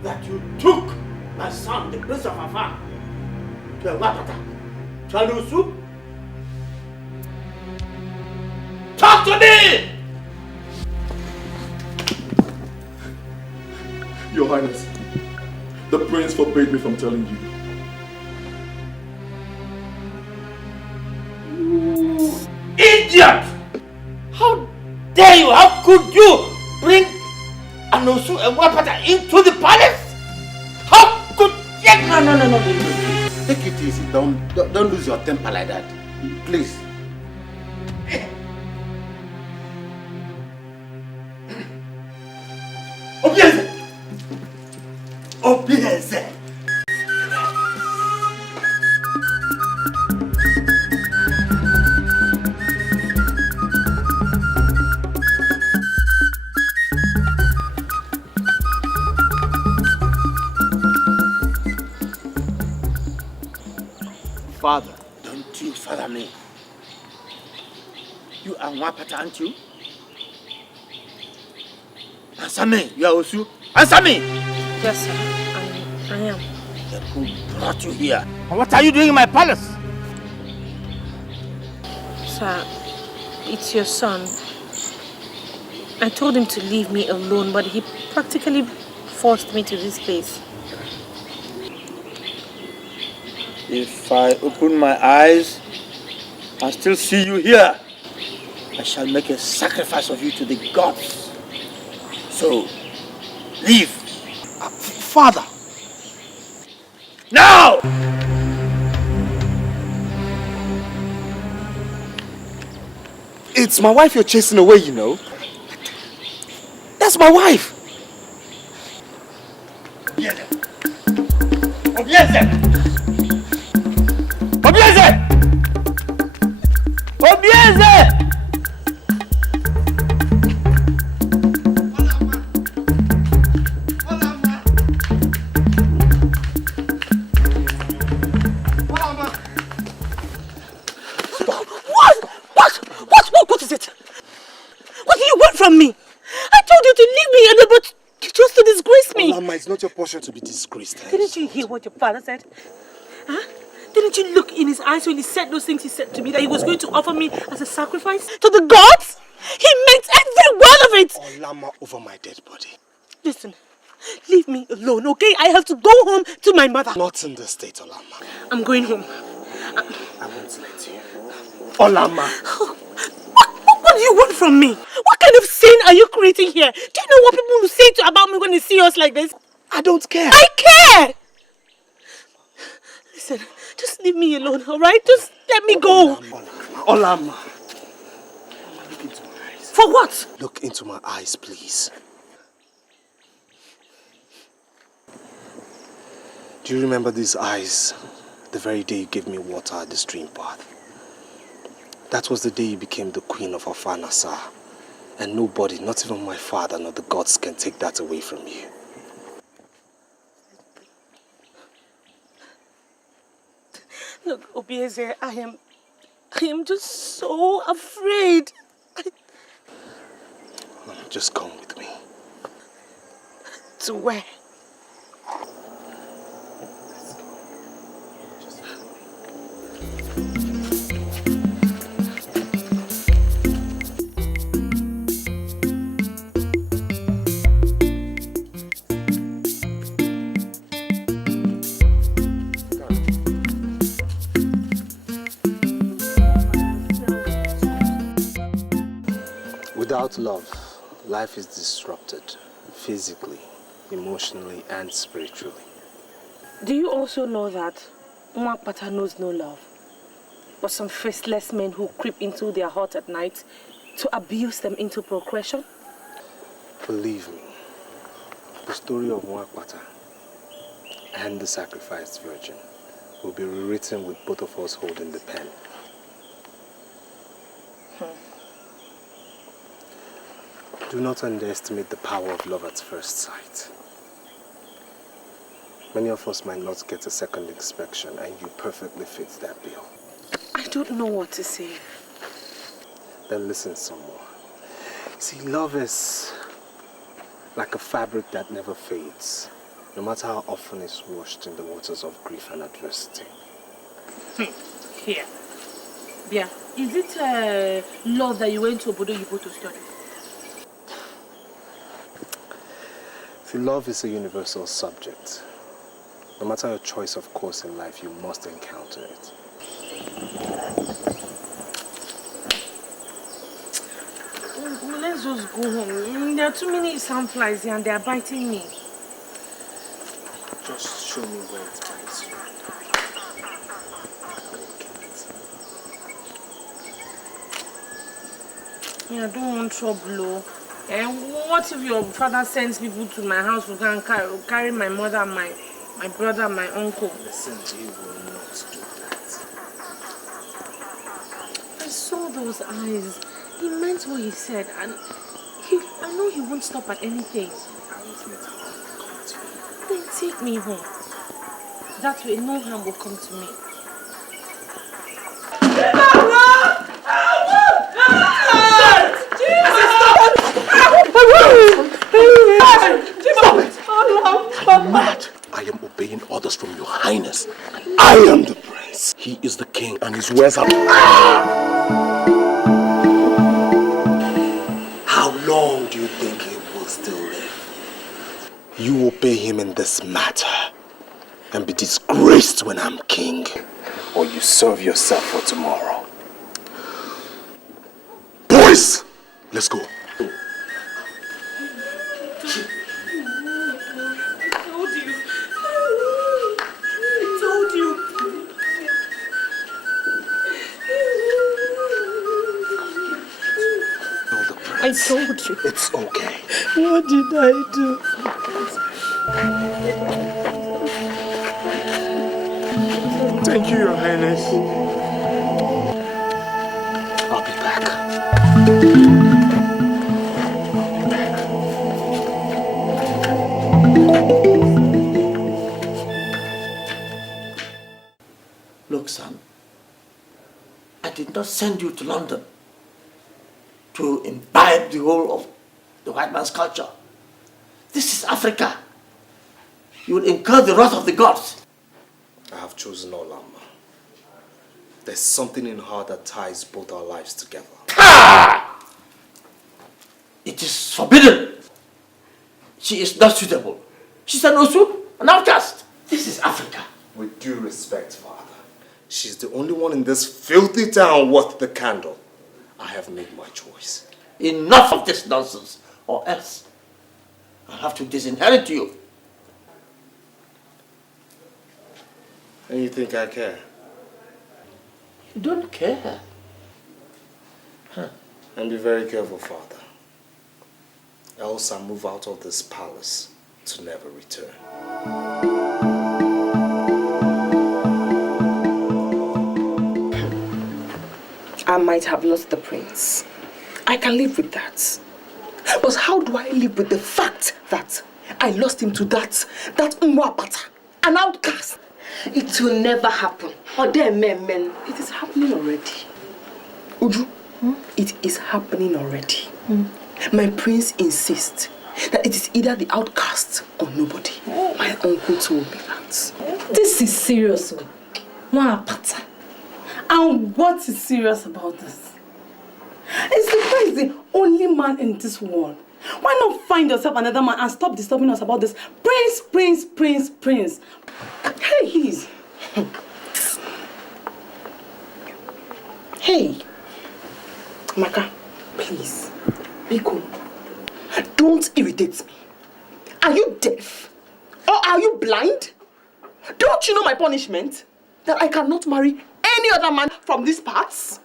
That you took my son, the Prince of Afar, to Nwapata, to Alusu? Talk to me! Your Highness, the prince forbade me from telling you. You idiot! How dare you? How could you bring Anosu and Nwapata into the palace? How could you? No. Take it easy. Don't lose your temper like that. Please. Obieze! Father, don't you father me. You are Nwapata, aren't you? Answer me, you are Osu. Answer me! Yes, sir. I am. Then who brought you here? And what are you doing in my palace? Sir, it's your son. I told him to leave me alone, but he practically forced me to this place. If I open my eyes and still see you here, I shall make a sacrifice of you to the gods. So, leave. Father! Now! It's my wife you're chasing away, you know. That's my wife. Obieze! Obieze! Obieze! Obieze! What is it? What do you want from me? I told you to leave me, but you chose to disgrace me. Olama, it's not your portion to be disgraced. Didn't you hear what your father said? Huh? Didn't you look in his eyes when he said those things he said to me, that he was going to offer me as a sacrifice to the gods? He meant every word of it! Olama over my dead body. Listen, leave me alone, okay? I have to go home to my mother. Not in this state, Olama. I'm going home. I won't let you. Olama! What do you want from me? What kind of scene are you creating here? Do you know what people will say about me when they see us like this? I don't care. I care! Listen, just leave me alone, alright? Just let me go. Olama. Look into my eyes. For what? Look into my eyes, please. Do you remember these eyes the very day you gave me water at the stream path? That was the day you became the queen of Afanasa. And nobody, not even my father nor the gods, can take that away from you. Look, Obieze, I am just so afraid. Just come with me. To where? Without love, life is disrupted, physically, emotionally, and spiritually. Do you also know that Umakpata knows no love, but some faceless men who creep into their heart at night to abuse them into procreation? Believe me, the story of Umakpata and the sacrificed virgin will be rewritten with both of us holding the pen. Do not underestimate the power of love at first sight. Many of us might not get a second inspection, and you perfectly fit that bill. I don't know what to say. Then listen some more. See, love is like a fabric that never fades, no matter how often it's washed in the waters of grief and adversity. Here. Yeah. Is it love that you went to Obodo Yibo to study? See, love is a universal subject. No matter your choice of course in life, you must encounter it. Let's just go home. There are too many sandflies here and they are biting me. Just show me where it bites you. I don't want trouble. And what if your father sends people to my house to go and carry my mother, my brother, my uncle? Listen, he will not do that. I saw those eyes. He meant what he said, and I know he won't stop at anything. I won't let harm come to you. Then take me home. That way, no harm will come to me. I'm mad. I am obeying orders from your highness. I am the prince. He is the king and his words are... How long do you think he will still live? You obey him in this matter and be disgraced when I'm king, or you serve yourself for tomorrow. Boys, let's go. I told you. It's okay. What did I do? Thank you, Your Highness. I'll be back. Look, son, I did not send you to London to imbibe the whole of the white man's culture. This is Africa. You will incur the wrath of the gods. I have chosen Olama. There's something in her that ties both our lives together. Ah! It is forbidden. She is not suitable. She's an osu, an outcast. This is Africa. With due respect, Father, she's the only one in this filthy town worth the candle. I have made my choice. Enough of this nonsense, or else I'll have to disinherit you. And you think I care? You don't care. Huh. And be very careful, Father. Else I move out of this palace to never return. I might have lost the prince. I can live with that. But how do I live with the fact that I lost him to that Mwapata, an outcast? It will never happen. Or there, men. It is happening already. Uju, it is happening already. My prince insists that it is either the outcast or nobody. My uncle told me that. This is serious. Mwapata. And what is serious about this? Is the prince the only man in this world? Why not find yourself another man and stop disturbing us about this prince? Hey, he's... Hey, Maka, please, Biko, don't irritate me. Are you deaf? Or are you blind? Don't you know my punishment? That I cannot marry any other man from these parts?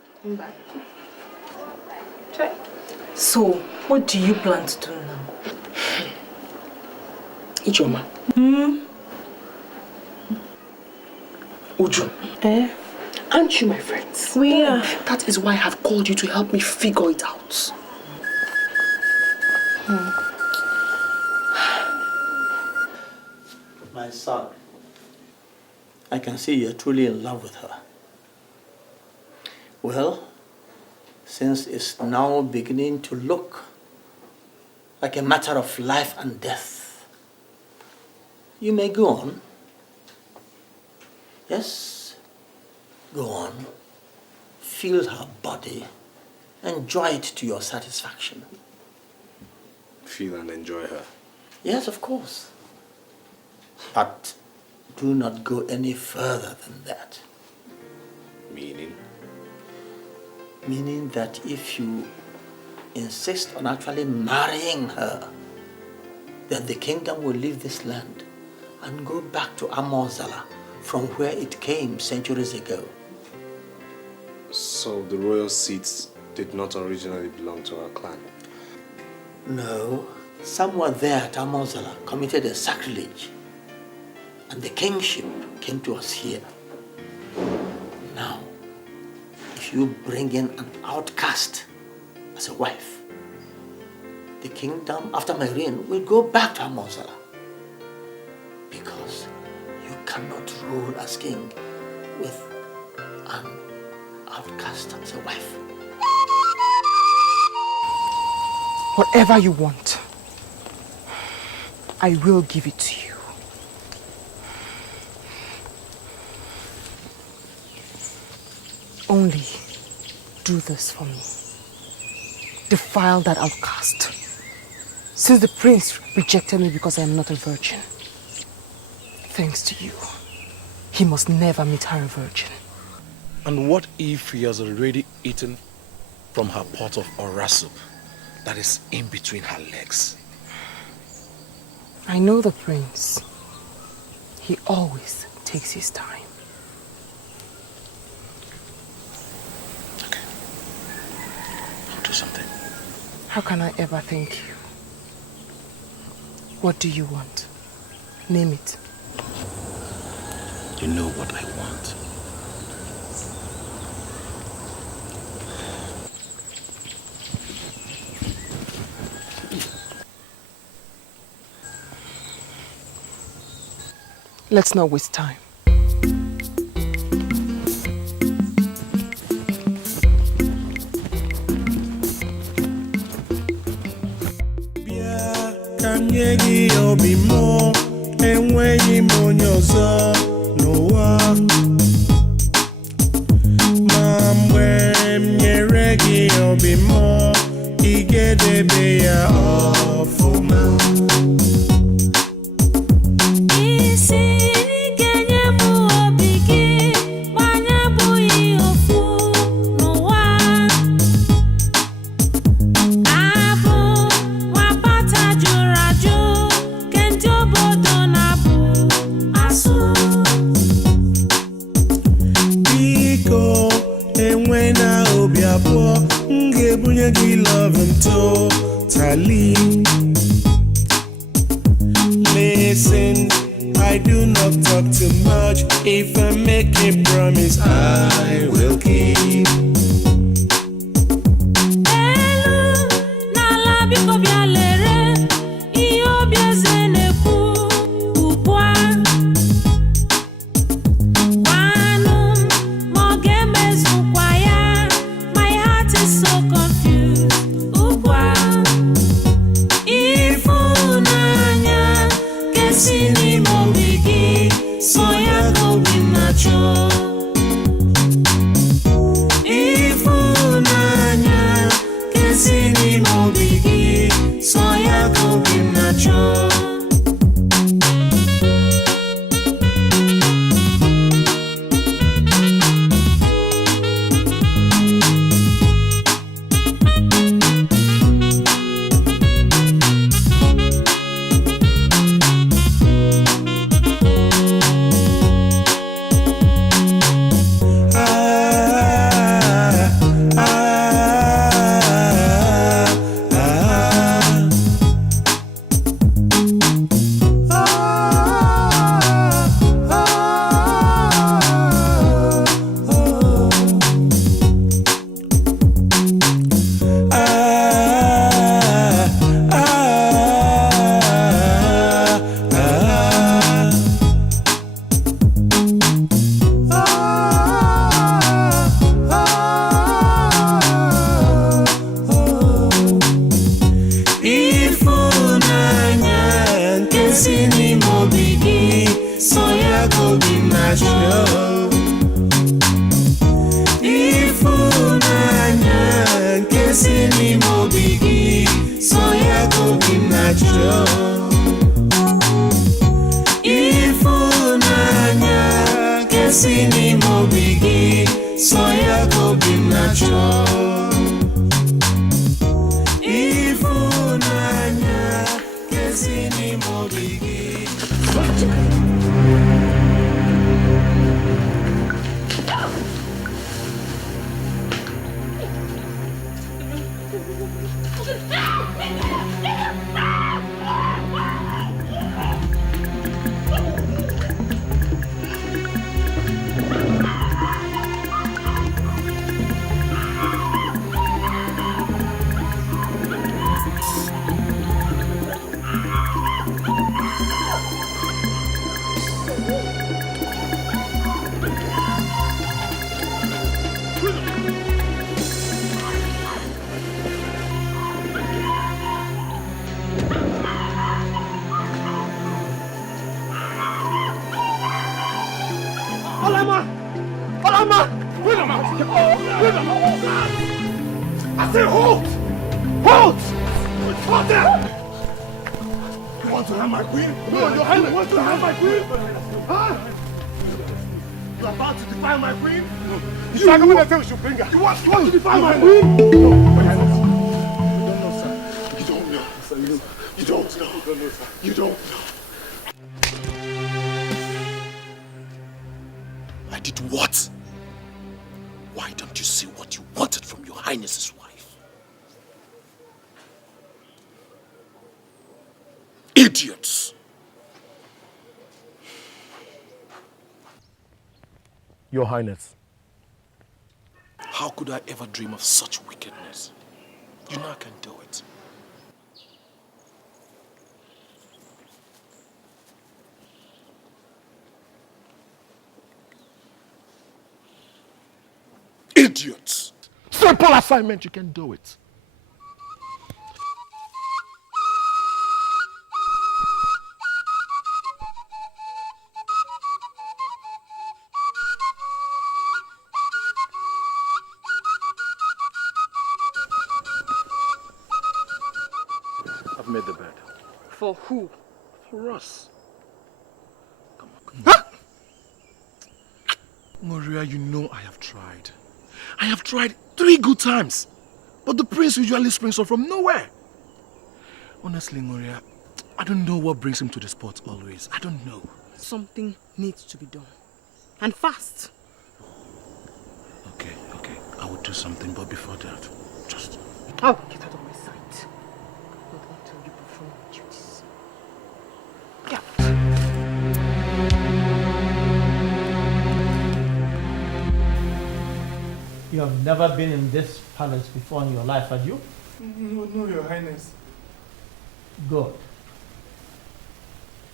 So, what do you plan to do now? Ijoma. Uju. Aren't you my friends? We are. That is why I have called you to help me figure it out. My son, I can see you're truly in love with her. Well, since it's now beginning to look like a matter of life and death, you may go on. Yes, go on. Feel her body. Enjoy it to your satisfaction. Feel and enjoy her. Yes, of course. But do not go any further than that. Meaning? Meaning that if you insist on actually marrying her, then the kingdom will leave this land and go back to Amozala, from where it came centuries ago. So the royal seats did not originally belong to our clan? No, someone there at Amozala committed a sacrilege, and the kingship came to us here. Now, if you bring in an outcast as a wife, the kingdom after my reign will go back to Amozala, because you cannot rule as king with an outcast as a wife. Whatever you want, I will give it to you. Only do this for me. Defile that outcast. Since the prince rejected me because I am not a virgin, thanks to you, he must never meet her a virgin. And what if he has already eaten from her pot of ora soup that is in between her legs? I know the prince. He always takes his time. Okay. I'll do something. How can I ever thank you? What do you want? Name it. You know what I want. Let's not waste time. Kanyegi obimo enweghị m onye ọzọ n'ụwa Nyegi love him totally. Listen, I do not talk too much. If I make a promise, I will keep. I say hold! Hold! Hold there! You want to have my queen? No, Your Highness! You want to have my queen? Huh? You're about to defile my queen? No. You can't come in and say we should bring her. You want to defile my queen? No, Your Highness. You don't know, sir. You don't know. Sir, you don't know. You don't know, sir. You don't know. I did what? Why don't you see what you wanted from Your Highness's wife? Idiots! Your Highness. How could I ever dream of such wickedness? You know I can do it. Idiots! Simple assignment, you can do it. I've made the bed. For who? For us. Come on. Huh? Maria, you know I have tried. I have tried 3 good times. But the prince usually springs up from nowhere. Honestly, Maria, I don't know what brings him to the spot always. I don't know. Something needs to be done. And fast. Okay. I will do something, but before that, just Oh, get out of my sight. Not until you perform your duties. Get out. You have never been in this palace before in your life, have you? No, Your Highness. Good.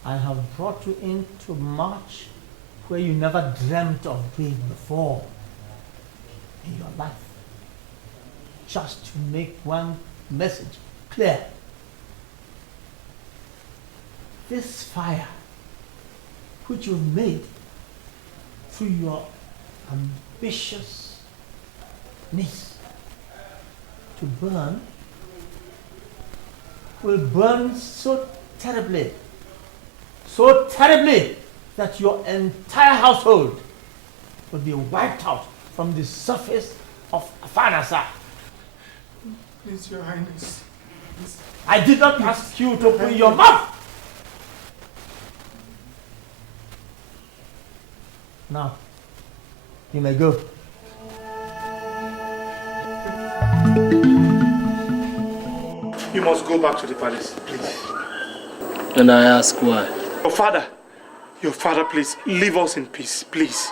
I have brought you into march where you never dreamt of being before in your life. Just to make one message clear. This fire which you've made through your ambitious niece to burn will burn so terribly that your entire household will be wiped out from the surface of Afanasa. Please, Your Highness. Please. I did not ask you to open your mouth. Now, you may go. You must go back to the palace, please. And I ask why? Your father, please, leave us in peace, please.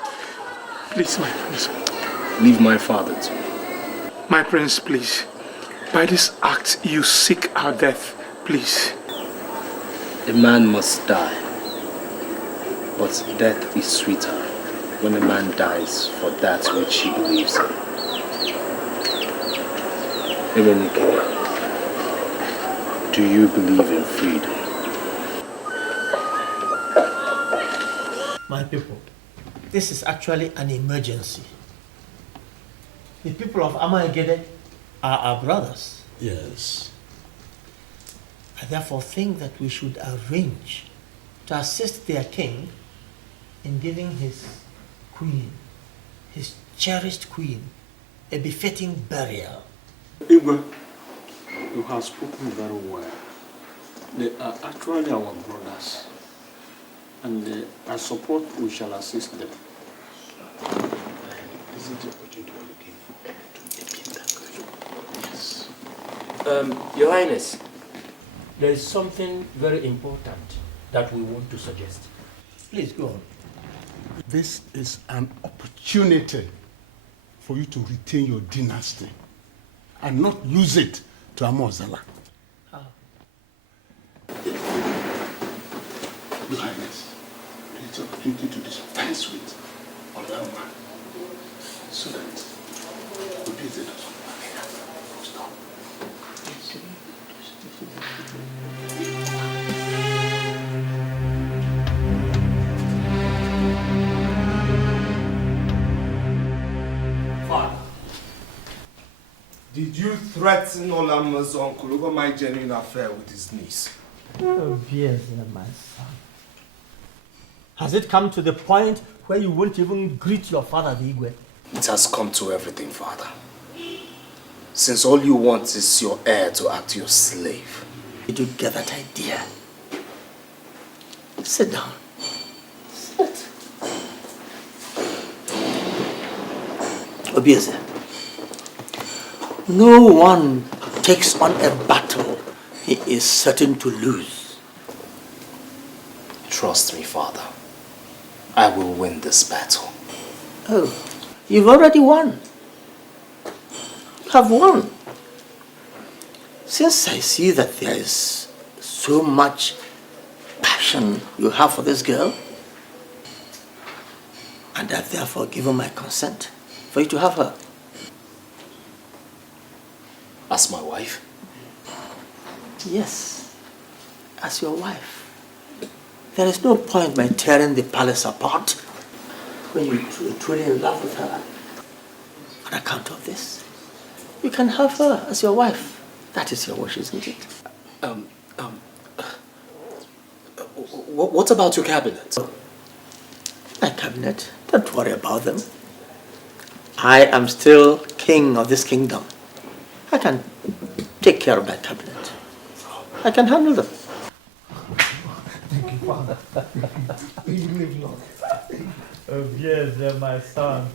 Please, my prince. Leave my father to me. My prince, please. By this act, you seek our death, please. A man must die. But death is sweeter when a man dies for that which he believes in. Ebenike, do you believe in freedom? My people, this is actually an emergency. The people of Amayagede are our brothers. Yes. I therefore think that we should arrange to assist their king in giving his queen, his cherished queen, a befitting burial. Igwe, you have spoken very well. They are actually our brothers, and I support we shall assist them. Isn't it what you are looking for? Yes. Your Highness, there is something very important that we want to suggest. Please go on. This is an opportunity for you to retain your dynasty and not lose it to Amozala. Your Highness, it's an opportunity to dispense with another man so that we please it us. Stop. Father, did you threaten Olama's uncle over my genuine affair with his niece? Oh, yes, my son. Has it come to the point where you won't even greet your father, the Igwe? It has come to everything, Father. Since all you want is your heir to act your slave. Did you get that idea? Sit down. Sit. Obieze, no one takes on a battle he is certain to lose. Trust me, Father. I will win this battle. Oh, you've already won. You have won. Since I see that there is so much passion you have for this girl, and I've therefore given my consent for you to have her. As my wife? Yes, as your wife. There is no point by tearing the palace apart when you're truly in love with her. On account of this, you can have her as your wife. That is your wish, isn't it? What about your cabinet? My cabinet? Don't worry about them. I am still king of this kingdom. I can take care of my cabinet. I can handle them. Thank you, Father. You live long. Oh, yes, my son.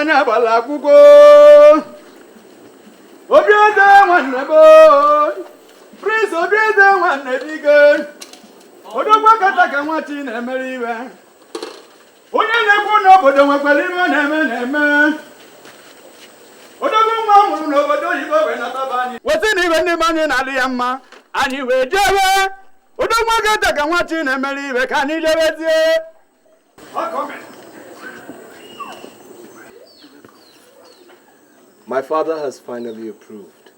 anya bala kuko. Obiede wanne boy. Prince obiede wanne bige. Odogwa kataka nwati na emeriwe. Onye na-ekwu n'obodo nwekwara ibe na-eme. Odogwu nwa mụrụ n'obodo oyibo wee nataba anyị. Wetị na ibe ndị anyị na-adị ya mma. Anyị wee jebe. Odogwu kataka nwati na emeriwe ka anyị jebezie. My father has finally approved.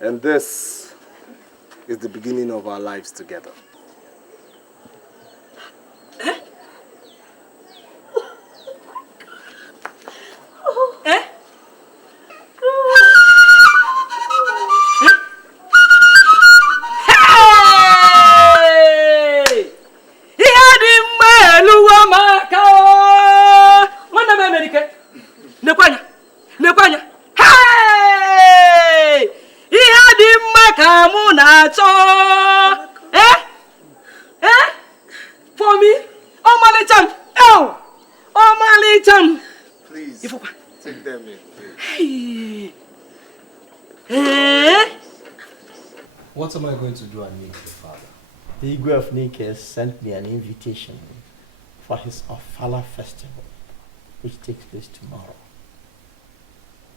And this is the beginning of our lives together. What am I going to do at Nike, father? The Igwe of Nike sent me an invitation for his Ofala festival, which takes place tomorrow.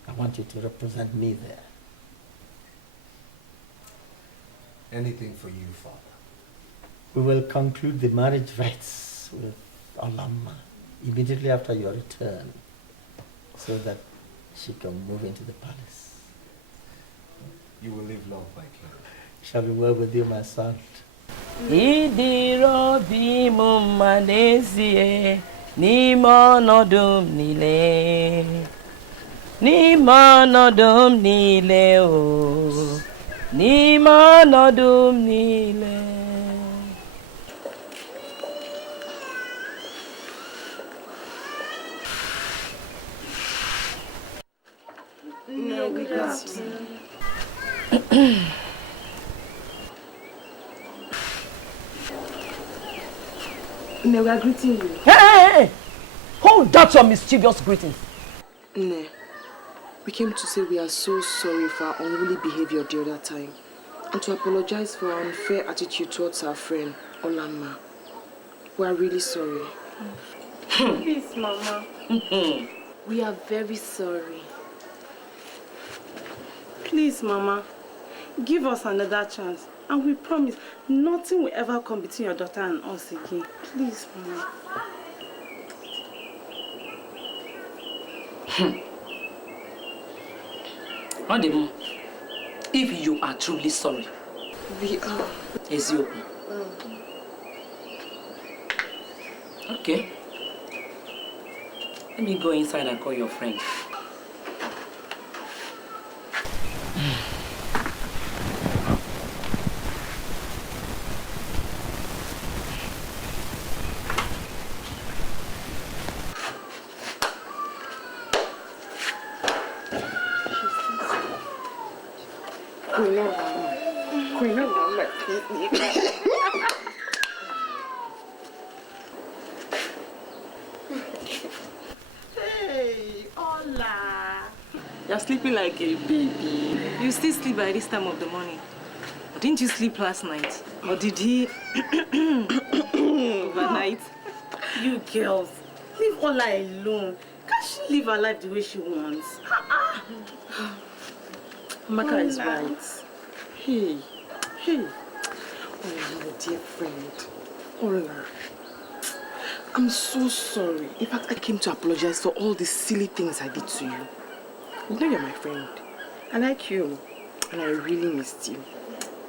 I want you to represent me there. Anything for you, father. We will conclude the marriage rites with Olamma immediately after your return, so that she can move into the palace. You will live long, my king. Shall be well with you, my son. Idirobi mumanezie nimonodum nile o nimonodum nile. No, we got you. Ne, we are greeting you. Hey! Hold that your mischievous greetings. Ne, we came to say we are so sorry for our unruly behavior the other time and to apologize for our unfair attitude towards our friend, Olamma. We are really sorry. Please, Mama. We are very sorry. Please, Mama. Give us another chance. And we promise nothing will ever come between your daughter and us again. Please, Mama. Madam, if you are truly sorry, we are. Is you? Okay. Let me go inside and call your friend. Hey, hola. You're sleeping like a baby. You still sleep by this time of the morning. Didn't you sleep last night? Or did he overnight? You girls, leave Ola alone. Can't she live her life the way she wants? Maka is Hola. right. Hey. Oh, my dear friend. Ola. I'm so sorry. In fact, I came to apologize for all the silly things I did to you. You know you're my friend. I like you. And I really missed you.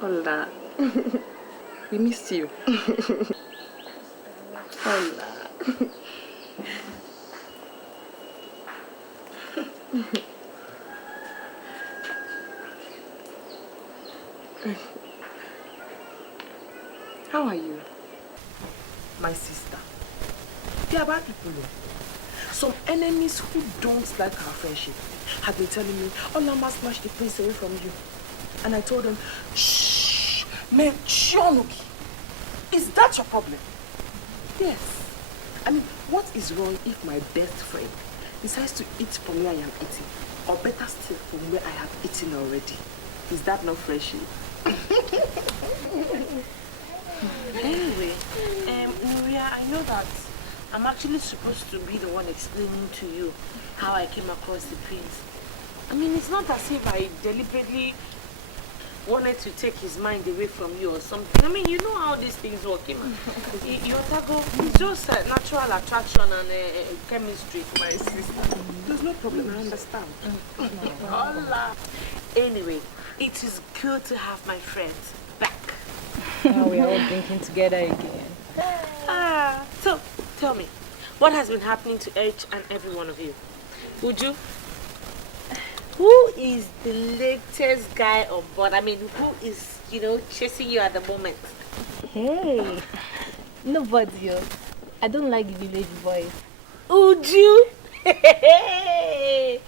Ola. We missed you. Ola. How are you? My sister. They are bad people. Some enemies who don't like our friendship have been telling me, Olamma snatched the prince away from you. And I told them, shh, man, Shionuki. Is that your problem? Yes. I mean, what is wrong if my best friend decides to eat from where I am eating, or better still, from where I have eaten already. Is that not freshy? Anyway, Nuria, I know that I'm actually supposed to be the one explaining to you how I came across the prince. I mean, it's not as if I deliberately wanted to take his mind away from you or something. I mean, you know how these things work. Your taco is just a natural attraction and chemistry, my sister. There's no problem, I understand. Hola. Anyway, it is good to have my friends back. Now we are all drinking together again. So, tell me, what has been happening to each and every one of you? Uju, who is the latest guy on board? I mean, who is, chasing you at the moment? Hey, nobody else. I don't like village boys. Uju? Hey!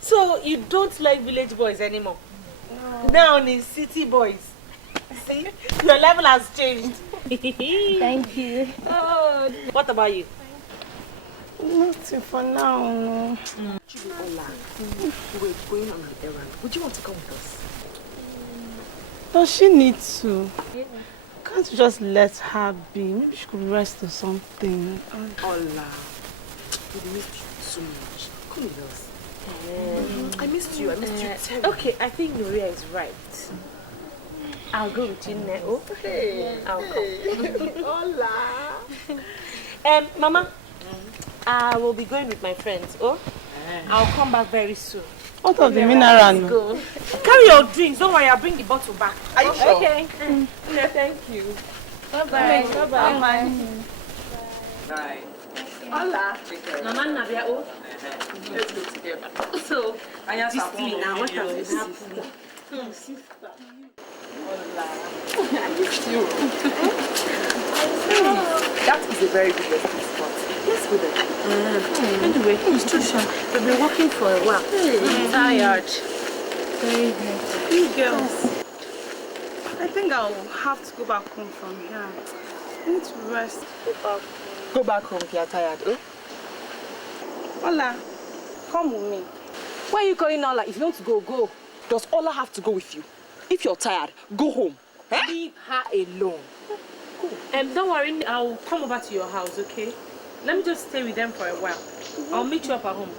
So, you don't like village boys anymore? No. Now it's city boys. See? Your level has changed. Thank you. Oh, what about you? Nothing for now. Ola, we're going on an errand. Would you want to come with us? Does she need to? Can't you just let her be? Maybe she could rest or something. Ola, we missed you so much. Come with us. I missed you. I missed you terribly. Okay, I think Nuria is right. I'll go with you now. Hey. I'll come. Hola. Mama, I will be going with my friends. Oh, I'll come back very soon. What of the mineral? Go. Carry your drinks. Don't worry, I'll bring the bottle back. Are you sure? Okay. No, thank you. Bye-bye. Bye-bye. Bye. Hola. Mama Nabia, oh. Let's go together. So, this thing now, what has been happening? I missed you. That is a very good resting spot. Let's go there. Anyway, instruction. We've been working for a while. Tired. Very good. You girls. I think I'll have to go back home from here. I need to rest. Go back home if you're tired, eh? Ola, come with me. Why are you calling Ola? If you want to go, go. Does Ola have to go with you? If you're tired, go home. Eh? Leave her alone. Don't worry, I'll come over to your house, okay? Let me just stay with them for a while. I'll meet you up at home.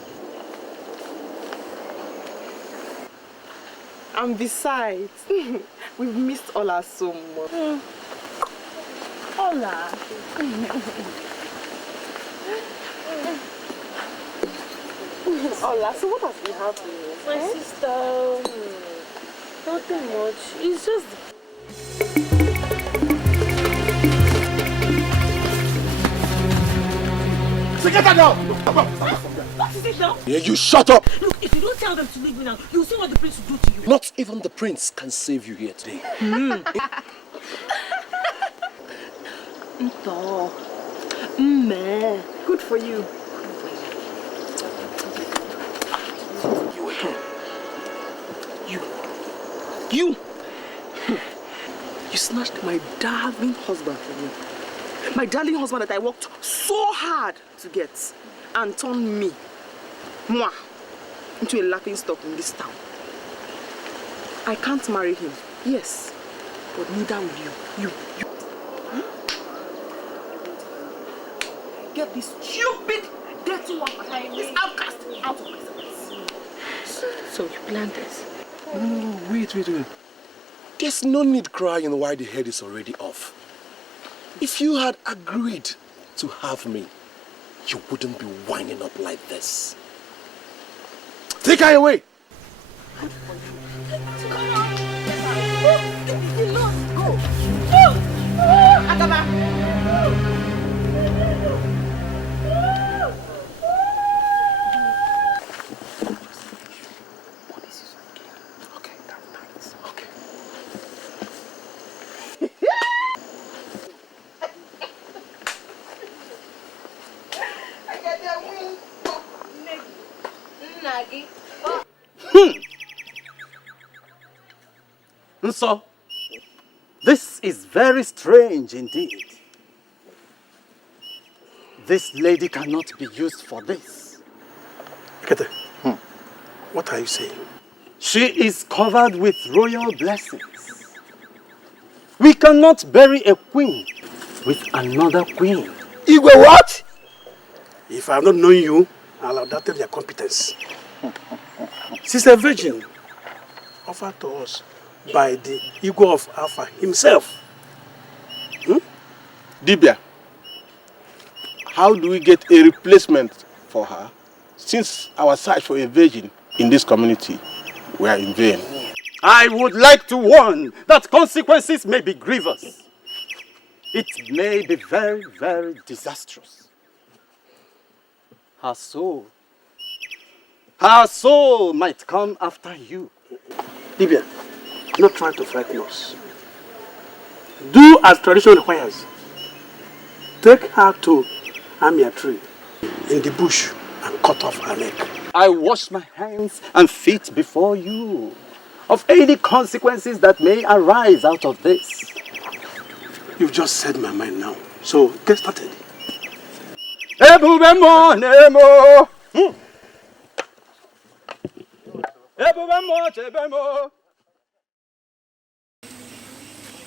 And besides, we've missed Ola so much. Ola. Ola, so what has been happening? My sister, nothing much. It's just... So get her down! What is it now? Yeah, you shut up! Look, if you don't tell them to leave me now, you'll see what the prince will do to you. Not even the prince can save you here today. Nto. Good for you. You snatched my darling husband from me. My darling husband that I worked so hard to get and turned me, moi, into a laughing stock in this town. I can't marry him, yes, but neither will you. Get this stupid, dirty one behind this outcast out of my sight. So you planned this? No, wait. There's no need crying while the head is already off. If you had agreed to have me, you wouldn't be winding up like this. Take her away! So, this is very strange indeed. This lady cannot be used for this. Etiquette, what are you saying? She is covered with royal blessings. We cannot bury a queen with another queen. Igwe, what? If I have not known you, I'll have doubted your competence. She's a virgin offered to us by the Igwe of Alpha himself. Dibia, how do we get a replacement for her since our search for a virgin in this community were in vain? I would like to warn that consequences may be grievous. It may be very, very disastrous. Her soul might come after you. Dibia, do not try to frighten us. Do as tradition requires. Take her to Amia tree in the bush and cut off her neck. I wash my hands and feet before you of any consequences that may arise out of this. You've just said my mind now, so get started. Ebubemo nemo.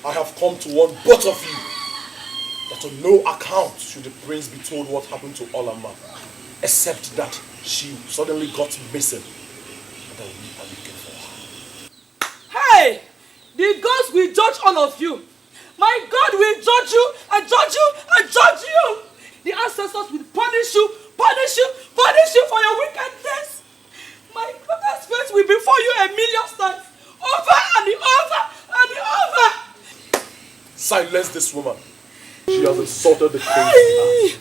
I have come to warn both of you that on no account should the prince be told what happened to Olama, except that she suddenly got missing and that we are looking for her. Hey! The gods will judge all of you. My God will judge you and judge you and judge you. The ancestors will punish you for your wickedness. My brother's face will be for you 1,000,000 times. Over and over and over. Silence this woman. She has insulted the king.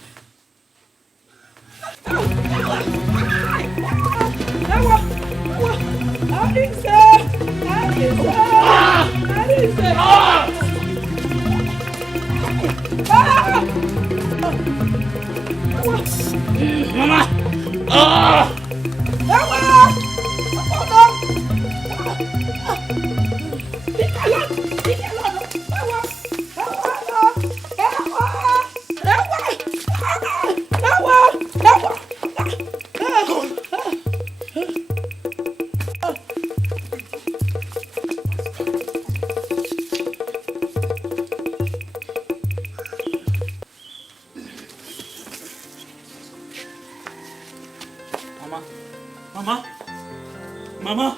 Mama!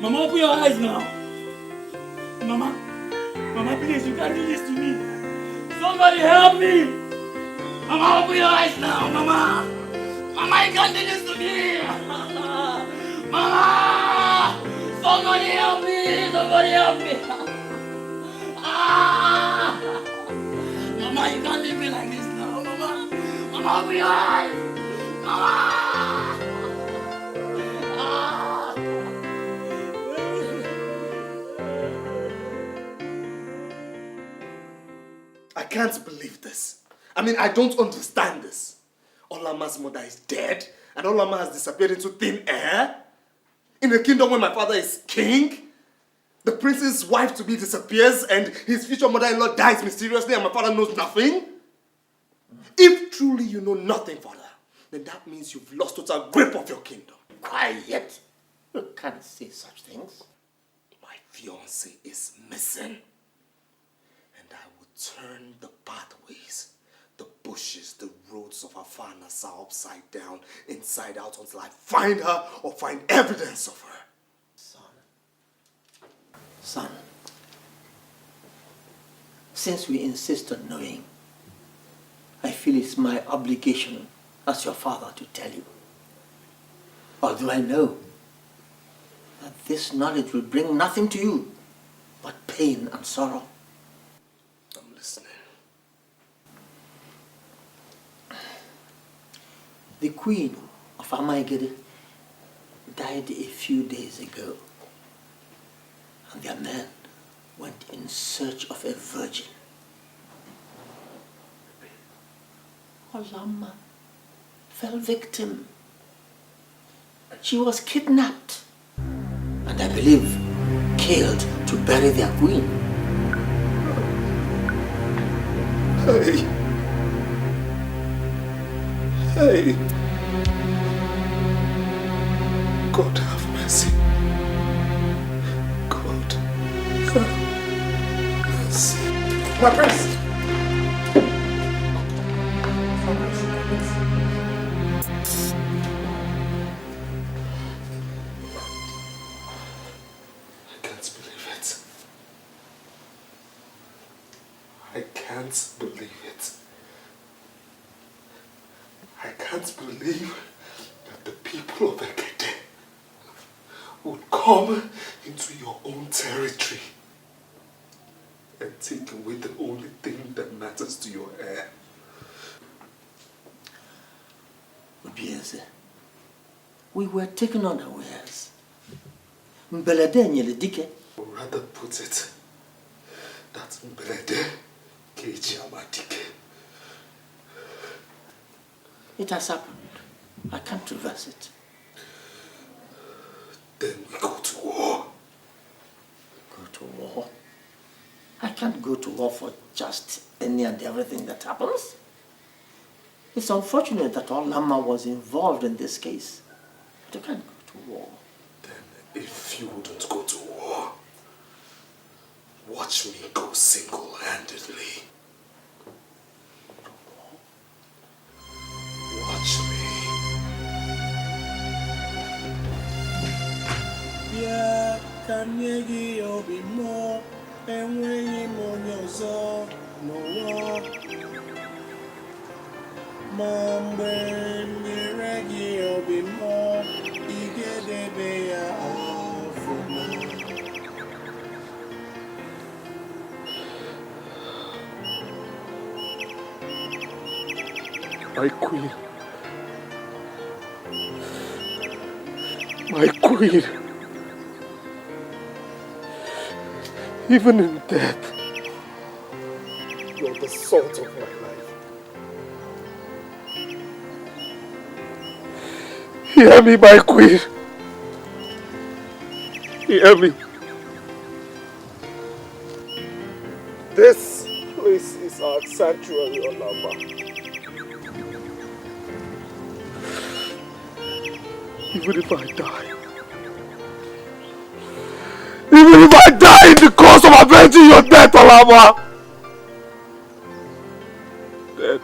Mama, open your eyes now. Mama, please, you can't do this to me. Somebody help me. Mama, open your eyes now, Mama. Mama, you can't do this to me. Mama, somebody help me. Somebody help me. Mama, you can't leave me like this now, Mama. Mama, open your eyes. Mama. I can't believe this. I mean, I don't understand this. Olama's mother is dead, and Olama has disappeared into thin air? In a kingdom where my father is king? The prince's wife-to-be disappears, and his future mother-in-law dies mysteriously, and my father knows nothing? If truly you know nothing, father, then that means you've lost total grip of your kingdom. Quiet. You can't say such things. My fiancé is missing. Turn the pathways, the bushes, the roads of Afanasa upside down, inside out until I find her or find evidence of her. Son, since we insist on knowing, I feel it's my obligation as your father to tell you. Although I know that this knowledge will bring nothing to you but pain and sorrow. The queen of Amaigede died a few days ago, and their men went in search of a virgin. Olama fell victim. She was kidnapped, and I believe killed to bury their queen. Hey. Hey! God have mercy. God have mercy. My prince! I can't believe it. I can't believe it. I can't believe that the people of Ekede would come into your own territory and take away the only thing that matters to your heir. Obieze, we were taken unawares. Mbelede nyele dike. Or rather put it, that Mbelede keji amadike. It has happened. I can't reverse it. Then we go to war. Go to war? I can't go to war for just any and everything that happens. It's unfortunate that Olama was involved in this case. But I can't go to war. Then if you wouldn't go to war, watch me go single-handedly. Watch me. Yeah, can you give me more? And when you mourn your soul, no war. Mom, when you reggae, you'll be more. You get the bear off for me. My queen. My queen. Even in death, you're the salt of my life. Hear me, my queen. Hear me. This place is our sanctuary, Olama. Even if I die, even if I die in the course of avenging your death, Olama, then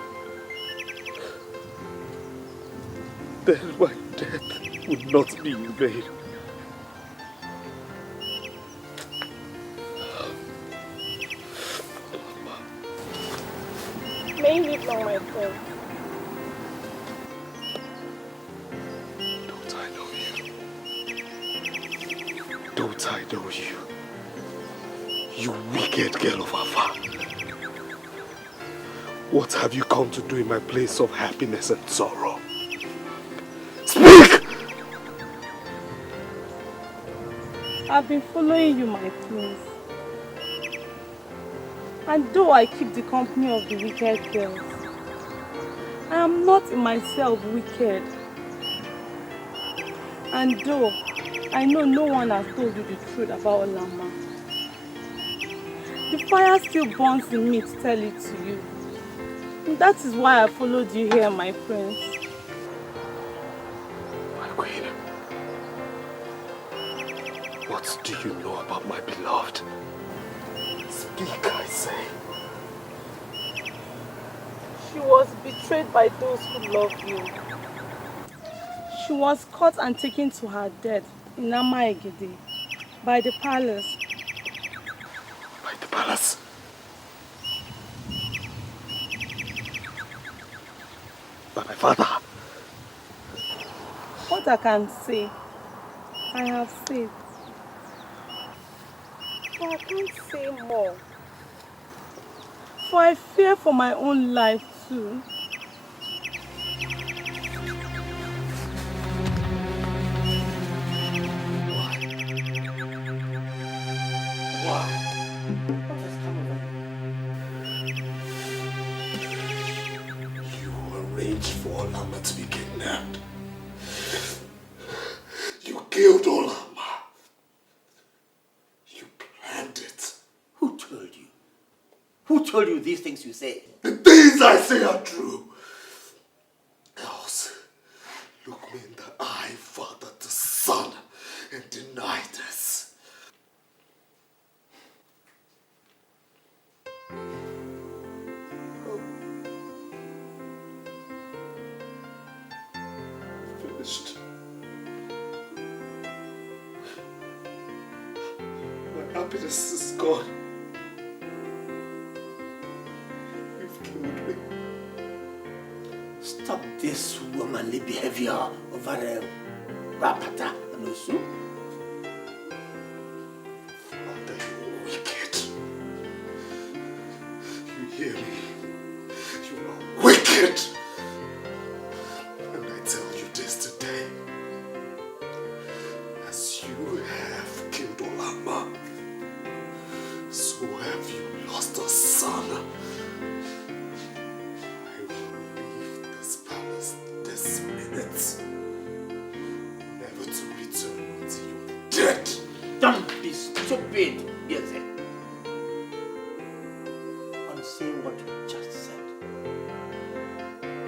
my death would not be in vain. May you live long, my friend. Don't I know you? Don't I know you? You wicked girl of Afa. What have you come to do in my place of happiness and sorrow? Speak! I've been following you, my prince. And though I keep the company of the wicked girls, I am not in myself wicked. And though I know no one has told you the truth about Olama, the fire still burns in me to tell it to you. And that is why I followed you here, my prince. My queen, what do you know about my beloved? Speak, I say. She was betrayed by those who love you. She was caught and taken to her death in Amaegede by the palace. By the palace? By my father? What I can say, I have said. But I can't say more. For I fear for my own life too. Why? You arranged for Olama to be kidnapped. You killed Olama. You planned it. Who told you? Who told you these things you say? The things I say are true. Else finished. My happiness is gone. You've killed me. Stop this womanly behavior over a rapata and also. Father, you're wicked. You hear me? You are wicked. And I tell you this today. As you have killed Olama, so have you lost a son. I will leave this palace this minute, never to return until you're dead. Don't be stupid, yes. Unsay what you just said.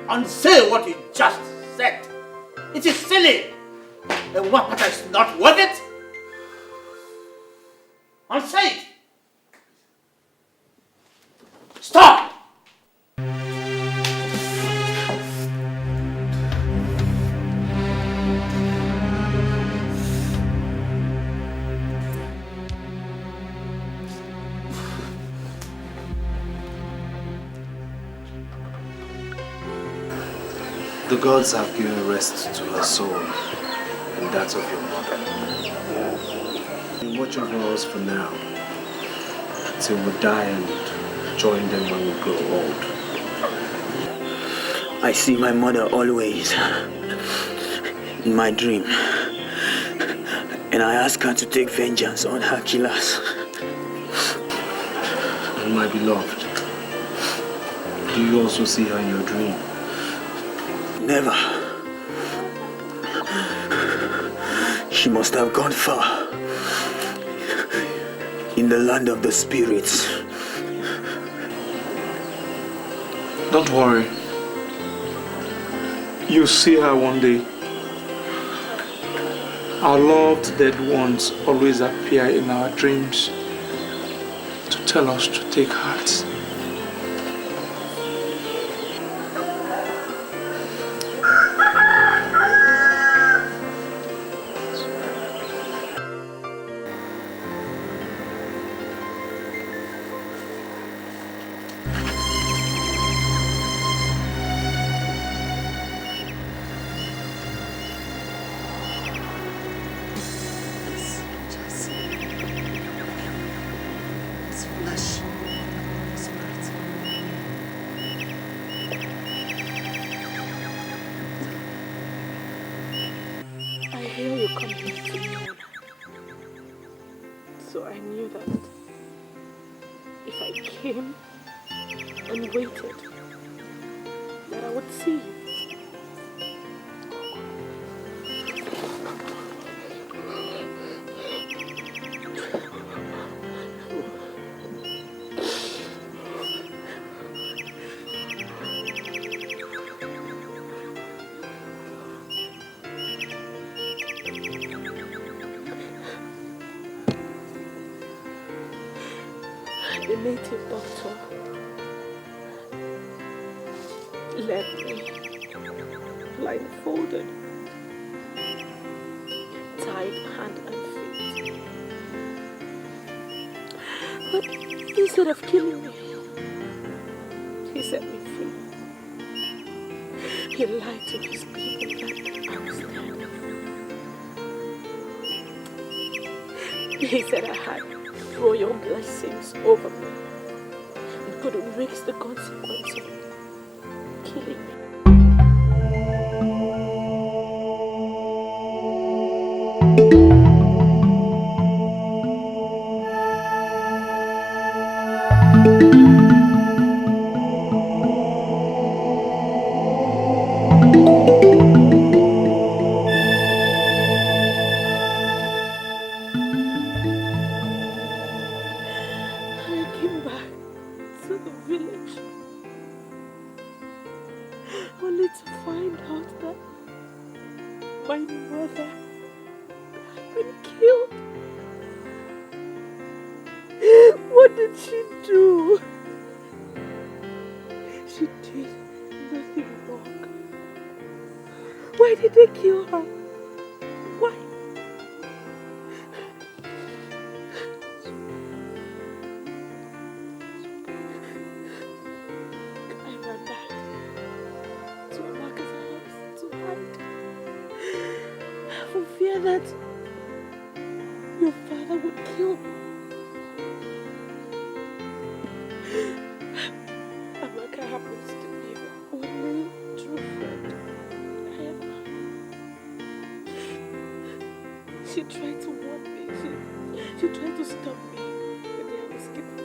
Unsay what you just said. It is silly. And Wapata is not worth it. Unsay it. Stop! The gods have given rest to her soul and that of your mother. And watch over us for now, till we die and join them when we grow old. I see my mother always in my dream, and I ask her to take vengeance on her killers. And my beloved, do you also see her in your dream? Never. She must have gone far in the land of the spirits. Don't worry. You'll see her one day. Our loved dead ones always appear in our dreams to tell us to take heart. So I knew that if I came and waited, that I would see you. The native doctor left me blindfolded, tied hand and feet. But instead of killing me, he set me free. He lied to his people that I was dead. He said I had royal blessings over me and couldn't risk the consequence of killing me. Why Why did they kill her? Why? I ran back to Amaka's house to hide. For fear that your father would kill me. Amaka happens to be the only true friend I ever had. She tried to warn me. She tried to stop me the day I was kidnapped.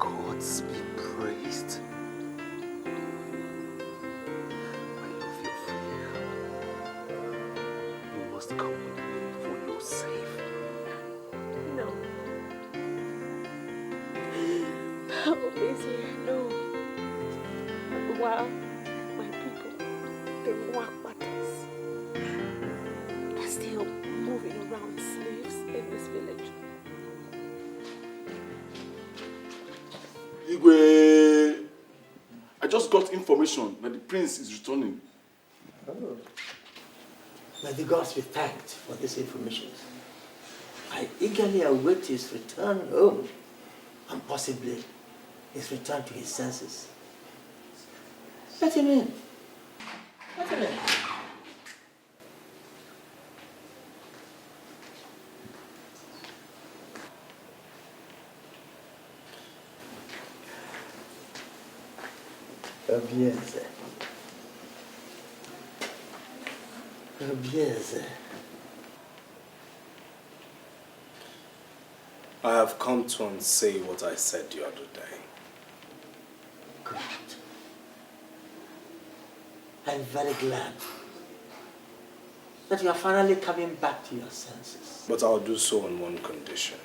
Gods be praised. I love your freedom. You must come with me for your safe. No. Obviously, no. While my people, the Wakwatas, are still moving around slaves in this village. Igwe, I just got information that the prince is returning. Oh. May the gods be thanked for this information. I eagerly await his return home and possibly his return to his senses. Let him in. Let him in. Obieze. I have come to unsay what I said the other day. Good. I'm very glad that you are finally coming back to your senses. But I'll do so on one condition.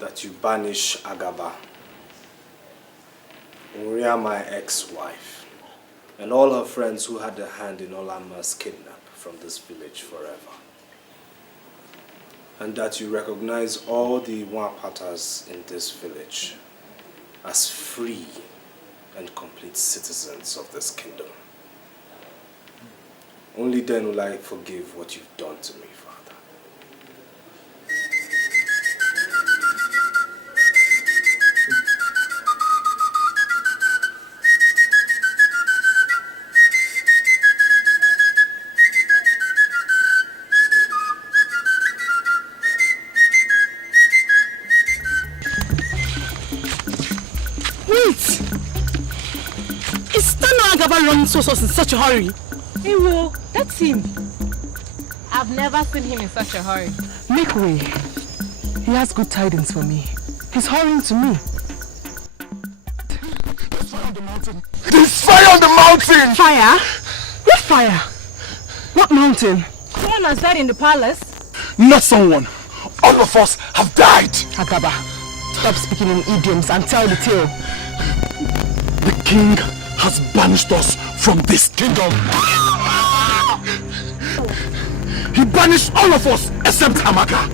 That you banish Agaba, Uria, my ex-wife, and all her friends who had a hand in Olama's kidnap from this village forever. And that you recognize all the Wapatas in this village as free and complete citizens of this kingdom. Only then will I forgive what you've done to me, Father. Running so in such a hurry. Hey, Will, that's him. I've never seen him in such a hurry. Make way. He has good tidings for me. He's hurrying to me. There's fire on the mountain. There's fire on the mountain! Fire? What fire? What mountain? Someone has died in the palace. Not someone. All of us have died. Agaba, stop speaking in idioms and tell the tale. The king has banished us from this kingdom. He banished all of us except Amaka.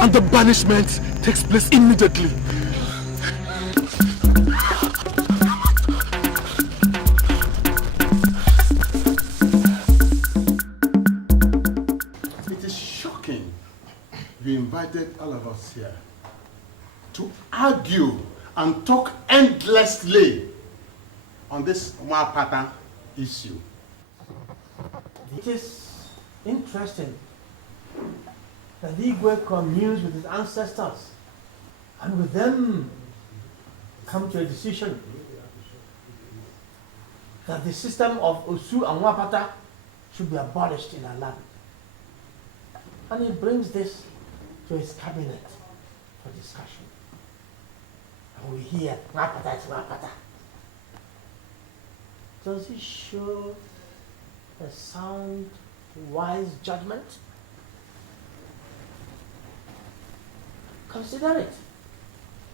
And the banishment takes place immediately. It is shocking you invited all of us here to argue and talk endlessly on this Wapata issue. It is interesting that Igwe communes with his ancestors and with them come to a decision that the system of Osu and Wapata should be abolished in our land. And he brings this to his cabinet for discussion. And we hear Wapata is Wapata. Does he show a sound, wise judgment? Consider it.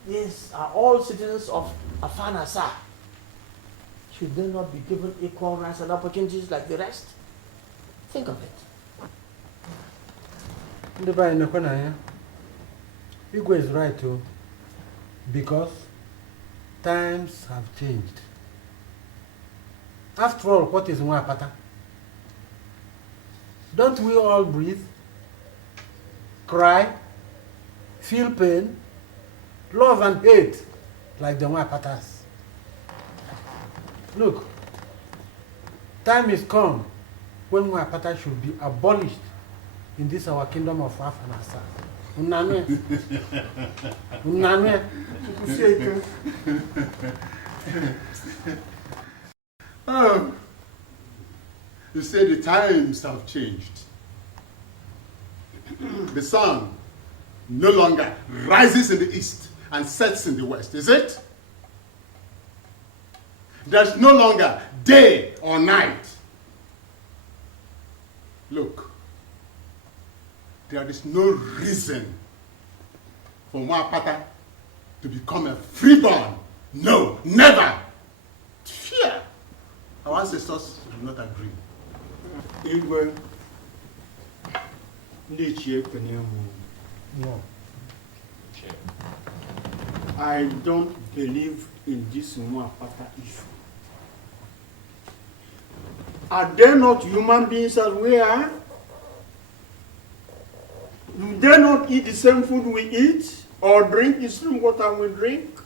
These are all citizens of Afanasa. Should they not be given equal rights and opportunities like the rest? Think of it. Igwe is right too, because times have changed. After all, what is Nwapata? Don't we all breathe, cry, feel pain, love and hate like the Nwapatas? Look, time is come when Nwapata should be abolished in this our kingdom of Afanasa. Unanwe. Oh, you say the times have changed. The sun no longer rises in the east and sets in the west, is it? There's no longer day or night. Look, there is no reason for Nwapata to become a freeborn. No, never. Fear. Our ancestors do not agree. Igwe, no. I don't believe in this Nwapata issue. Are they not human beings as we are? Do they not eat the same food we eat or drink the same water we drink?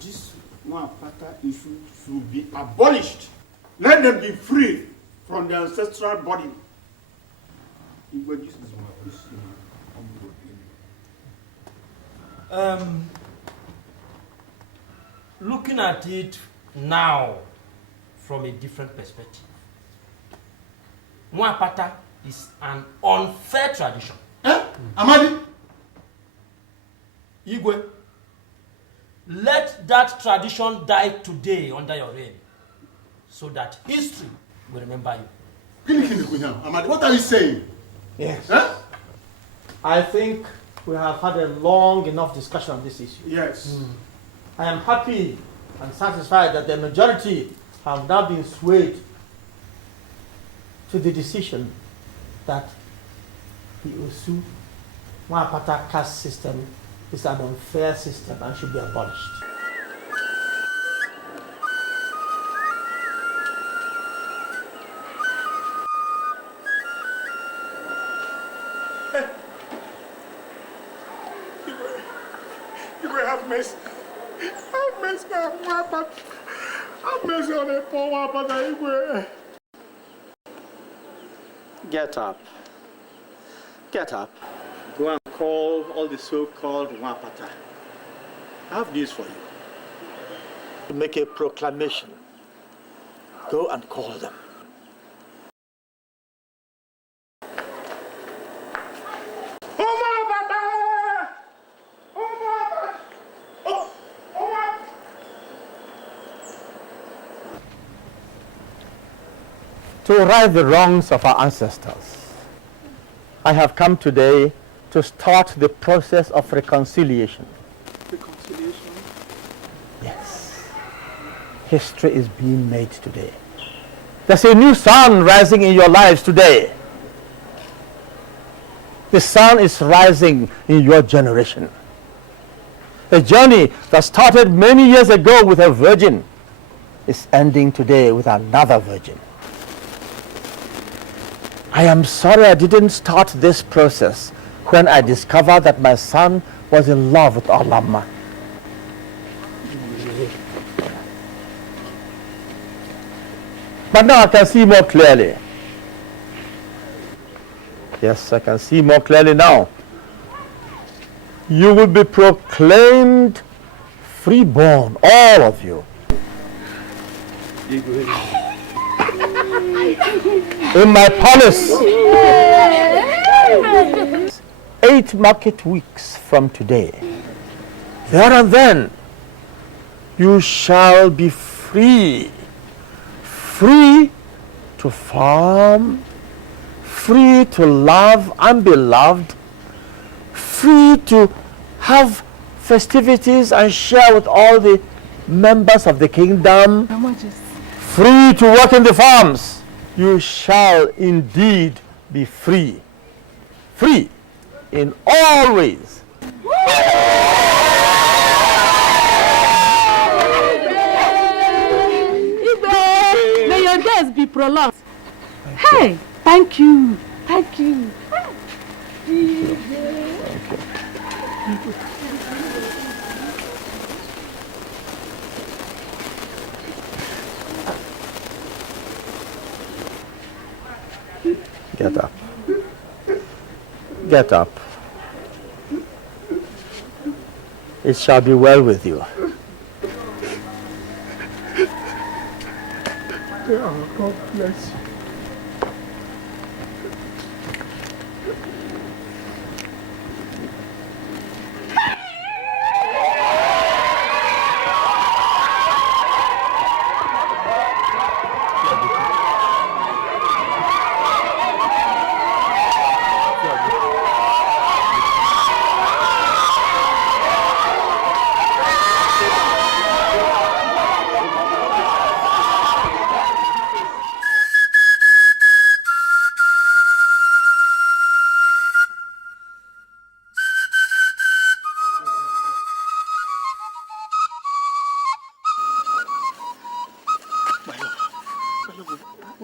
This Nwapata issue should be abolished. Let them be free from their ancestral body. This is my Looking at it now from a different perspective, Nwapata is an unfair tradition. Amadi? Igwe, let that tradition die today under your reign, so that history will remember you. Amadi, what are you saying? Yes. Huh? I think we have had a long enough discussion on this issue. Yes. I am happy and satisfied that the majority have now been swayed to the decision that the Osu Nwapata caste system is an unfair system and should be abolished. You will have mercy. Have mercy on Nwapata. Have mercy on the poor Nwapata. Get up. Get up. Go and call all the so-called Nwapata. I have news for you. To make a proclamation. Go and call them. To right the wrongs of our ancestors, I have come today to start the process of reconciliation. Reconciliation? Yes. History is being made today. There's a new sun rising in your lives today. The sun is rising in your generation. A journey that started many years ago with a virgin is ending today with another virgin. I am sorry I didn't start this process when I discovered that my son was in love with Olama. But now I can see more clearly. Yes, I can see more clearly now. You will be proclaimed freeborn, all of you. In my palace, 8 market weeks from today, there and then, you shall be free. Free to farm, free to love and be loved, free to have festivities and share with all the members of the kingdom, free to work in the farms, you shall indeed be free. Free in all ways. May your days be prolonged. Hey, thank you. Thank you. Get up. Get up. It shall be well with you. God bless you.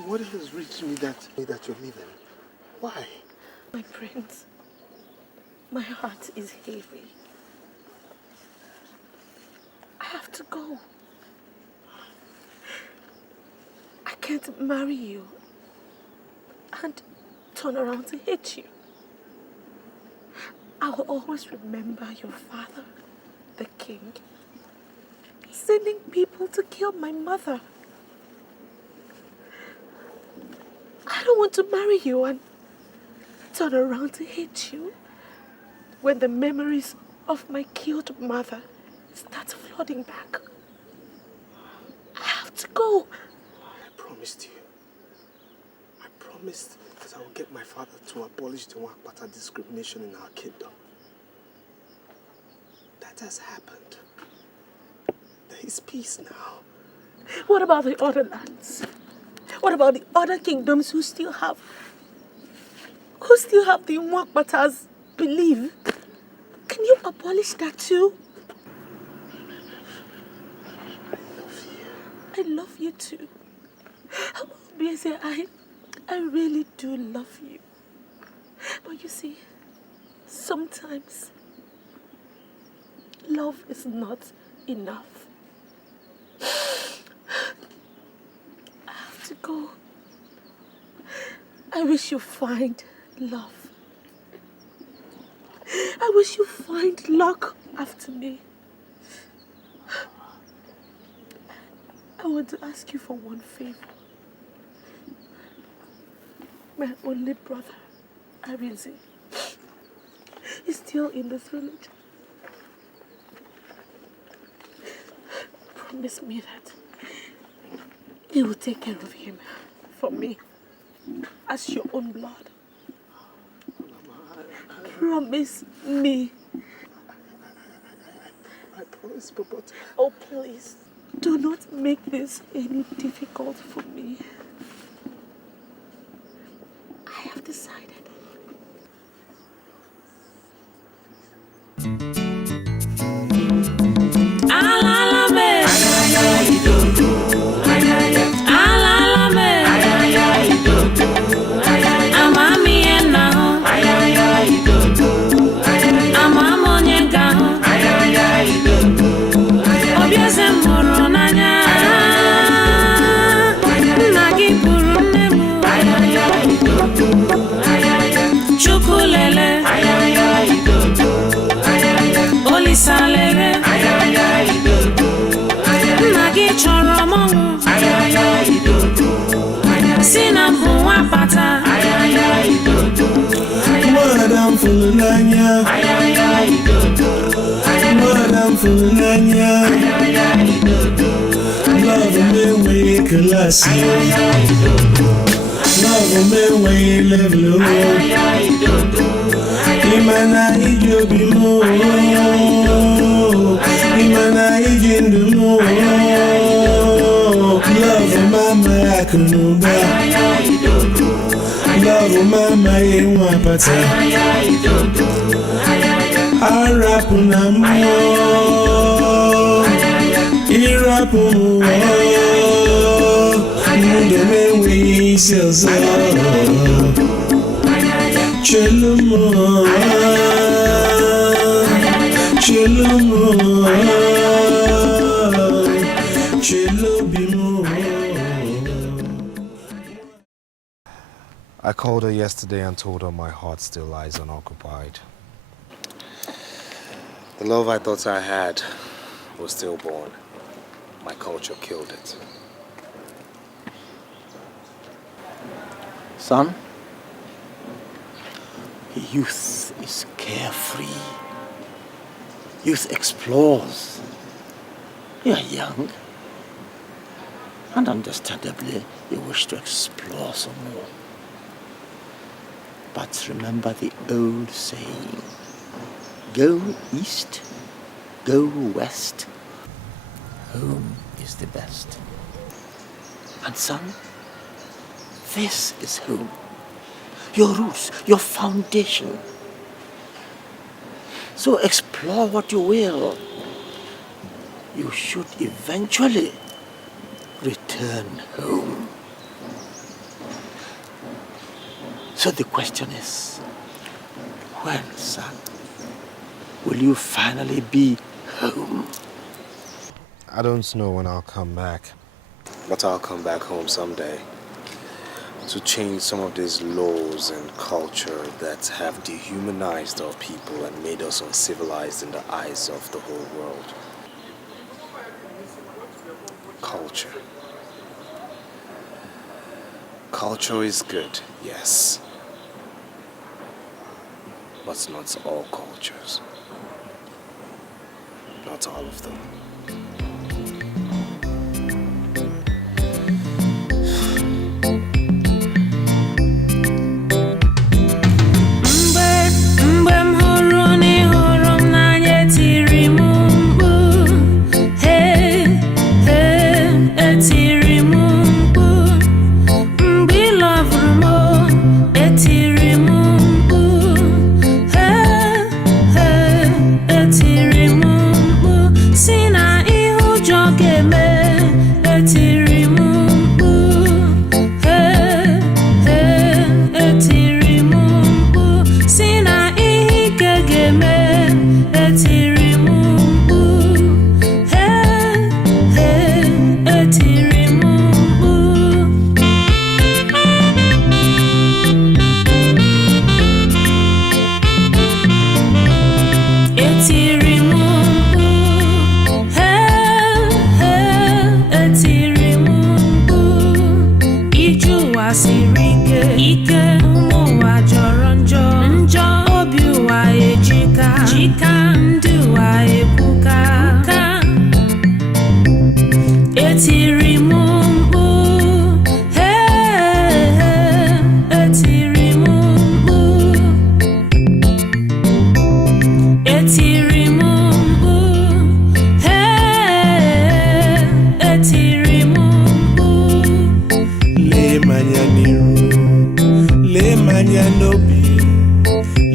What has reached me that you're leaving? Why? My prince, my heart is heavy. I have to go. I can't marry you and turn around to hate you. I will always remember your father, the king, sending people to kill my mother. I don't want to marry you and turn around to hate you when the memories of my killed mother start flooding back. I have to go. I promised you. I promised that I will get my father to abolish the Wakpata discrimination in our kingdom. That has happened. There is peace now. What about the other lands? What about the other kingdoms who still have the Wakpatas belief? Can you abolish that too? I love you too. Obviously, I really do love you. But you see, sometimes love is not enough. I have to go. I wish you find love. I wish you find luck after me. I want to ask you for one favor. My only brother, Arinze, is still in this village. Promise me that you will take care of him for me as your own blood. Promise me. I promise, but... Oh, please, do not make this any difficult for me. I have decided. Madam Fulanya, Madam Fulanya, love me way classy, love me way level. Imana ijobi mo, Imana ijindu mo, love mama akunuga. mama yenwa pata arapu na mo irapu mundo mewe selza chelumo I called her yesterday and told her my heart still lies unoccupied. The love I thought I had was stillborn. My culture killed it. Son, youth is carefree. Youth explores. You are young. And understandably, you wish to explore some more. But remember the old saying, go east, go west. Home is the best. And son, this is home. Your roots, your foundation. So explore what you will. You should eventually return home. So the question is, when, son, will you finally be home? I don't know when I'll come back, but I'll come back home someday to change some of these laws and culture that have dehumanized our people and made us uncivilized in the eyes of the whole world. Culture. Culture is good, yes. But not all cultures. Not all of them.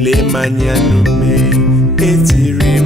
Le manyano me etiri